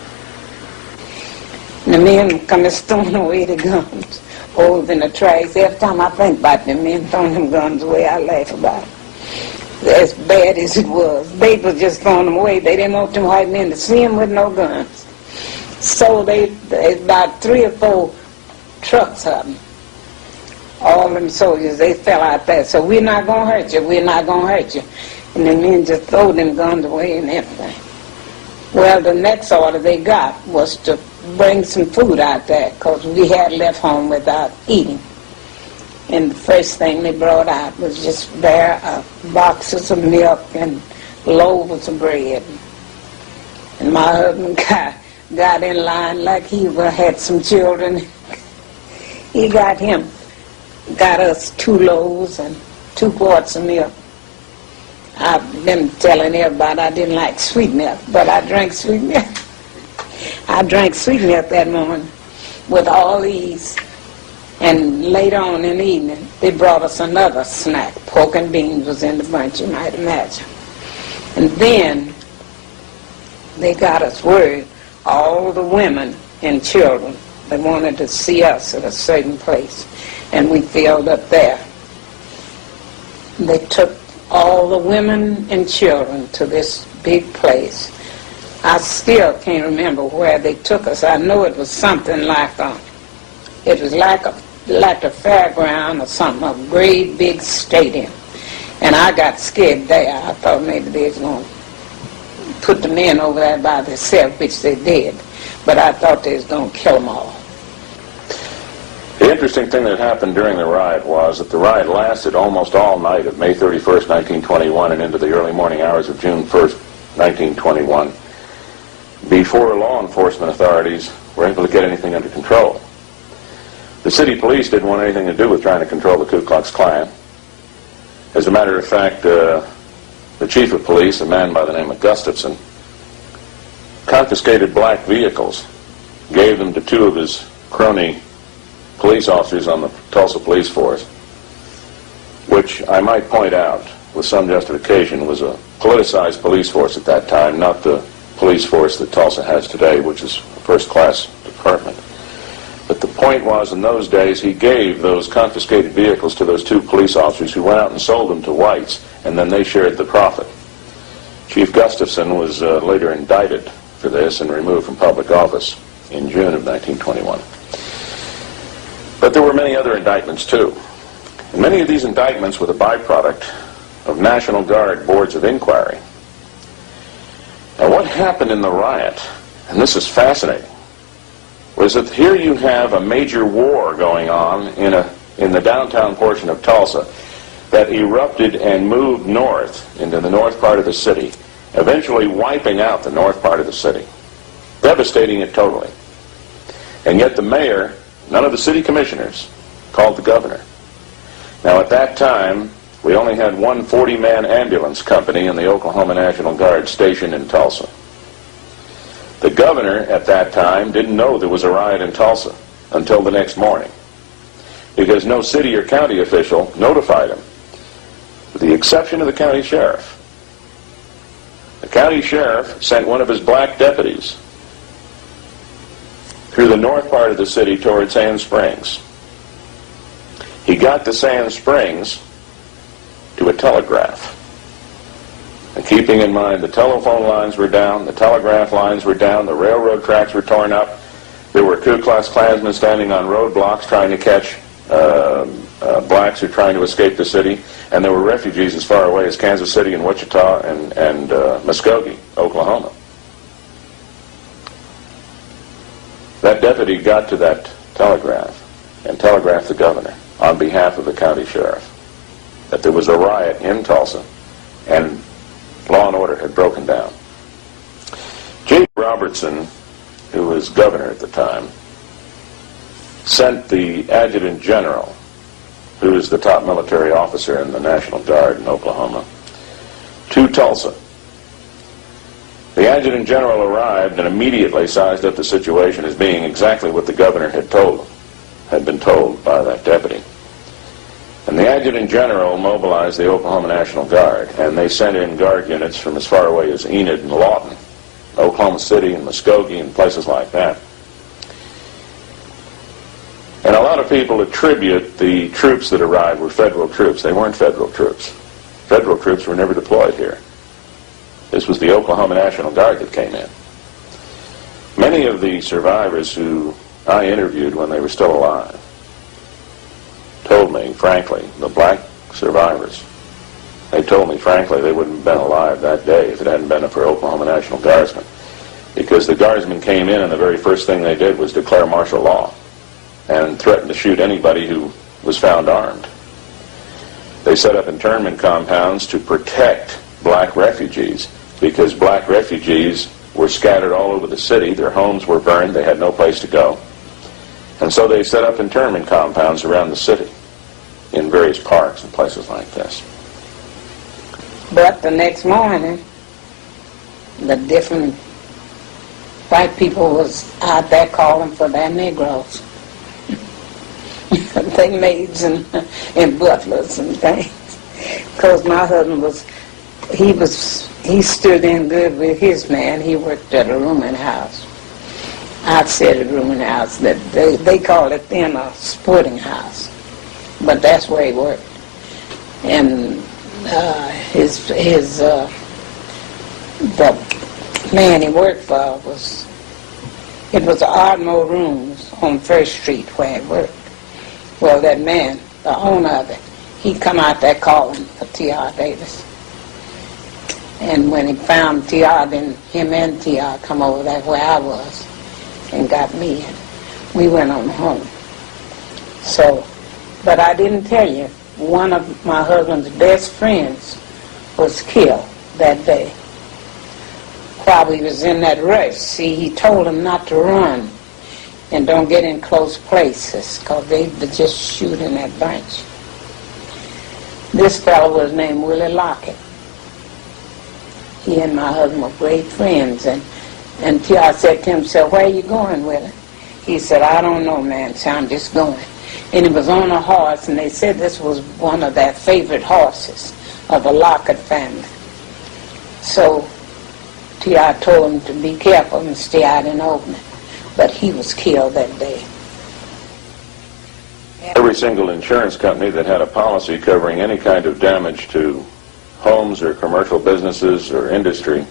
The men come throwing away the guns, holes in the tracks. Every time I think about the men throwing them guns away, I laugh about it. As bad as it was, they was just throwing them away. They didn't want them white men to see them with no guns. So they about 3 or 4 trucks of them. All them soldiers, they fell out there. So we're not going to hurt you, we're not going to hurt you. And the men just throw them guns away and everything. Well, the next order they got was to bring some food out there, because we had left home without eating. And the first thing they brought out was just bare boxes of milk and loaves of bread. And my husband got in line like he had some children. He got us 2 loaves and 2 quarts of milk. I've been telling everybody I didn't like sweet milk, but I drank sweet milk. I drank sweet milk that morning with all these. And later on in the evening, they brought us another snack. Pork and beans was in the bunch, you might imagine. And then they got us word, all the women and children, they wanted to see us at a certain place. And we filled up there. They took all the women and children to this big place. I still can't remember where they took us. I know it was something like it was like a fairground or something, a great big stadium. And I got scared there. I thought maybe they was going to put the men over there by themselves, which they did. But I thought they was going to kill them all. The interesting thing that happened during the riot was that the riot lasted almost all night of May 31st, 1921, and into the early morning hours of June 1st, 1921, before law enforcement authorities were able to get anything under control. The city police didn't want anything to do with trying to control the Ku Klux Klan. As a matter of fact, the chief of police, a man by the name of Gustafson, confiscated black vehicles, gave them to 2 of his crony police officers on the Tulsa police force, which I might point out, with some justification, was a politicized police force at that time, not the police force that Tulsa has today, which is a first-class department. But the point was, in those days, he gave those confiscated vehicles to those 2 police officers who went out and sold them to whites, and then they shared the profit. Chief Gustafson was later indicted for this and removed from public office in June of 1921. But there were many other indictments, too. And many of these indictments were the byproduct of National Guard boards of inquiry. Now, what happened in the riot, and this is fascinating, was that here you have a major war going on in the downtown portion of Tulsa. that erupted and moved north into the north part of the city, eventually wiping out the north part of the city, devastating it totally. And yet the mayor, none of the city commissioners, called the governor. Now at that time, we only had one 40-man ambulance company in the Oklahoma National Guard stationed in Tulsa. The governor at that time didn't know there was a riot in Tulsa until the next morning, because no city or county official notified him, with the exception of the county sheriff. The county sheriff sent one of his black deputies through the north part of the city toward Sand Springs. He got to Sand Springs to a telegraph. And keeping in mind the telephone lines were down, the telegraph lines were down, the railroad tracks were torn up, there were Ku Klux Klansmen standing on roadblocks trying to catch blacks who were trying to escape the city, and there were refugees as far away as Kansas City and Wichita and Muskogee, Oklahoma. That deputy got to that telegraph and telegraphed the governor on behalf of the county sheriff that there was a riot in Tulsa and law and order had broken down. J. Robertson, who was governor at the time, sent the adjutant general, who is the top military officer in the National Guard in Oklahoma, to Tulsa. The adjutant general arrived and immediately sized up the situation as being exactly what the governor had been told by that deputy. And the adjutant general mobilized the Oklahoma National Guard, and they sent in guard units from as far away as Enid and Lawton, Oklahoma City and Muskogee and places like that. And a lot of people attribute the troops that arrived were federal troops. They weren't federal troops. Federal troops were never deployed here. This was the Oklahoma National Guard that came in. Many of the survivors who I interviewed when they were still alive told me, frankly, the black survivors, they told me, frankly, they wouldn't have been alive that day if it hadn't been for Oklahoma National Guardsmen. Because the Guardsmen came in and the very first thing they did was declare martial law and threatened to shoot anybody who was found armed. They set up internment compounds to protect black refugees, because black refugees were scattered all over the city. Their homes were burned. They had no place to go. And so they set up internment compounds around the city in various parks and places like this. But the next morning, the different white people was out there calling for their Negroes. They maids and butlers and things. Because my husband he stood in good with his man. He worked at a rooming house. Outside the rooming house. That they called it then a sporting house. But that's where he worked. And the man he worked for was Ardmore Rooms on First Street where he worked. Well, that man, the owner of it, he'd come out there calling for T.R. Davis. And when he found T.R., then him and T.R. come over there where I was and got me, and we went on home. So, but I didn't tell you, one of my husband's best friends was killed that day while we was in that rush. See, he told him not to run and don't get in close places because they would just shoot in that bunch. This fellow was named Willie Lockett. He and my husband were great friends, and T.R. said to him, "So where are you going with it?" He said, "I don't know, man, so I'm just going." And he was on a horse, and they said this was one of their favorite horses of the Lockett family. So T.R. told him to be careful and stay out in open. But he was killed that day. Every single insurance company that had a policy covering any kind of damage to homes or commercial businesses or industry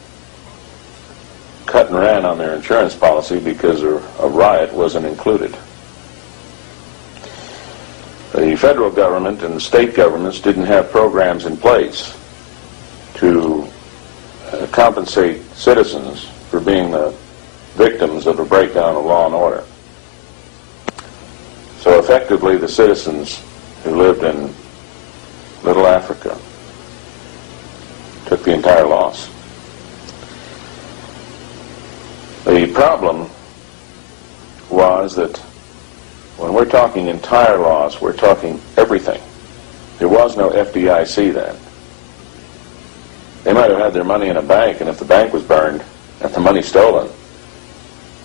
cut and ran on their insurance policy because a riot wasn't included. The federal government and the state governments didn't have programs in place to compensate citizens for being the victims of a breakdown of law and order. So effectively, the citizens who lived in Little Africa took the entire loss. The problem was that when we're talking entire loss, we're talking everything. There was no FDIC then. They might have had their money in a bank, and if the bank was burned and the money stolen,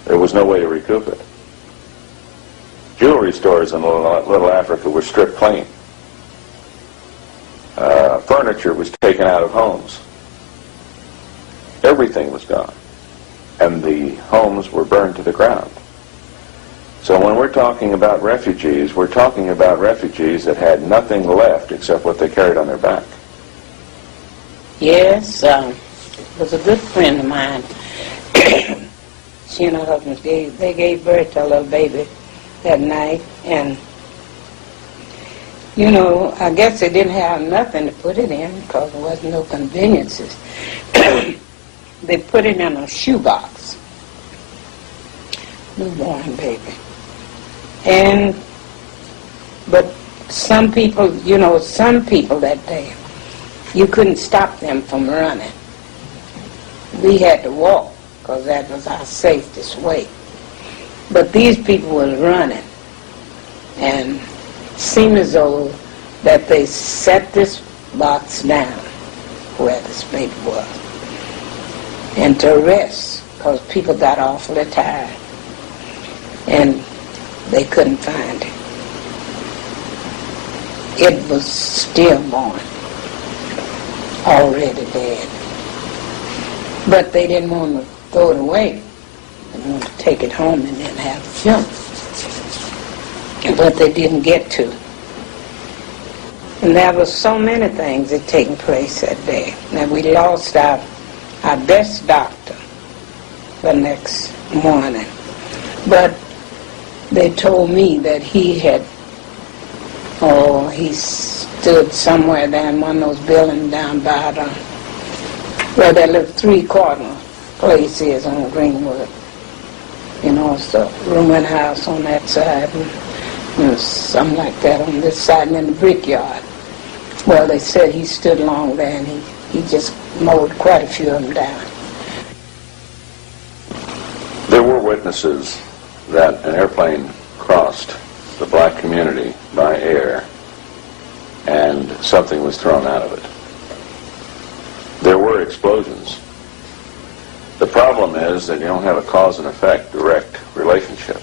there was no way to recoup it. Jewelry stores in Little Africa were stripped clean. Furniture was taken out of homes. Everything was gone. And the homes were burned to the ground. So when we're talking about refugees, we're talking about refugees that had nothing left except what they carried on their back. Yes, it was a good friend of mine. She and her husband, they gave birth to a little baby that night, and you know, I guess they didn't have nothing to put it in because there wasn't no conveniences. They put it in a shoebox, newborn baby. But some people, you know, some people that day, you couldn't stop them from running. We had to walk because that was our safest way. But these people were running, and it seemed as though that they set this box down where this baby was, and to rest because people got awfully tired, and they couldn't find it. It was stillborn, already dead. But they didn't want to throw it away. They wanted to take it home and then have it filmed. But they didn't get to. And there were so many things that taken place that day. Now we lost our best doctor the next morning. But they told me that he stood somewhere down in one of those buildings down by where that little three-corner place is on Greenwood. You know, it's a ruined house on that side, and you know, something like that on this side, and then the brickyard. Well, they said he stood along there, and he just mowed quite a few of them down. There were witnesses that an airplane crossed the black community by air and something was thrown out of it. There were explosions. The problem is that you don't have a cause and effect direct relationship,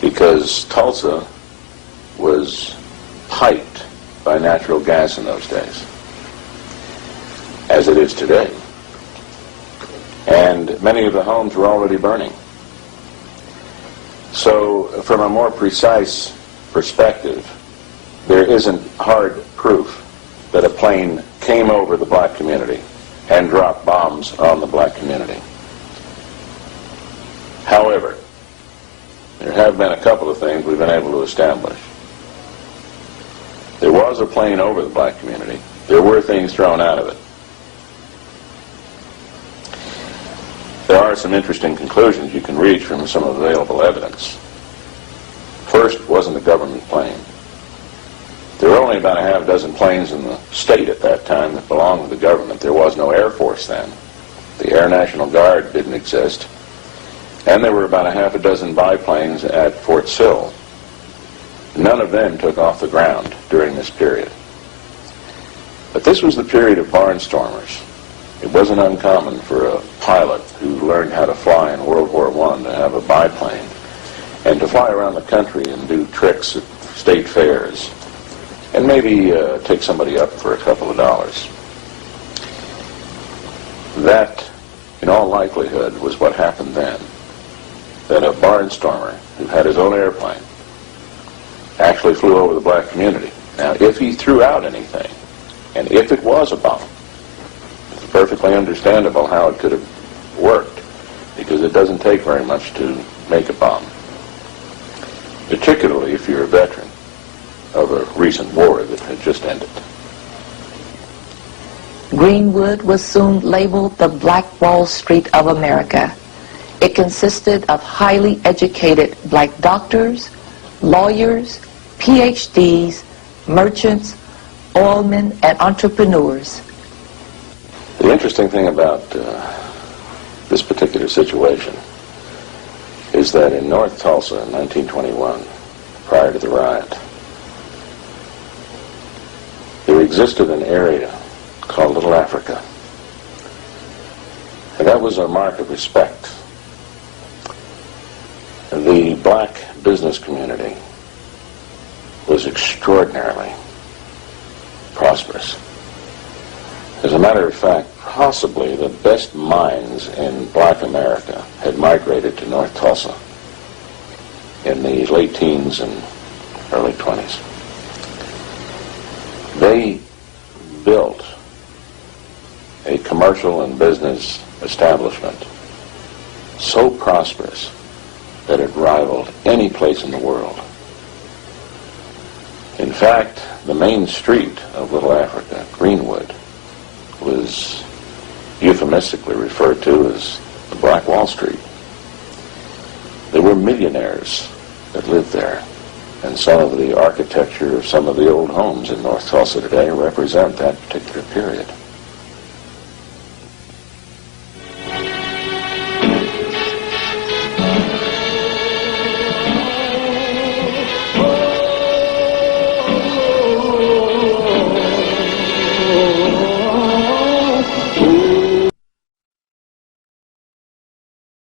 because Tulsa was piped by natural gas in those days, as it is today. And many of the homes were already burning. So from a more precise perspective, there isn't hard proof that a plane came over the black community and dropped bombs on the black community. However, there have been a couple of things we've been able to establish. There was a plane over the black community. There were things thrown out of it. There are some interesting conclusions you can reach from some available evidence. First, it wasn't a government plane. There were only about a half dozen planes in the state at that time that belonged to the government. There was no Air Force then. The Air National Guard didn't exist. And there were about a half a dozen biplanes at Fort Sill. None of them took off the ground during this period. But this was the period of barnstormers. It wasn't uncommon for a pilot who learned how to fly in World War I to have a biplane and to fly around the country and do tricks at state fairs and maybe take somebody up for a couple of dollars. That, in all likelihood, was what happened then. That a barnstormer who had his own airplane actually flew over the black community. Now, if he threw out anything, and if it was a bomb, it's perfectly understandable how it could have worked, because it doesn't take very much to make a bomb, particularly if you're a veteran of a recent war that had just ended. Greenwood was soon labeled the Black Wall Street of America. It consisted of highly educated black doctors, lawyers, PhDs, merchants, oilmen, and entrepreneurs. The interesting thing about this particular situation is that in North Tulsa in 1921, prior to the riot, there existed an area called Little Africa. And that was a mark of respect. The black business community was extraordinarily prosperous. As a matter of fact, possibly the best minds in black America had migrated to North Tulsa in the late teens and early 20s. They built a commercial and business establishment so prosperous that it rivaled any place in the world. In fact, the main street of Little Africa, Greenwood, was euphemistically referred to as the Black Wall Street. There were millionaires that lived there, and some of the architecture of some of the old homes in North Tulsa today represent that particular period.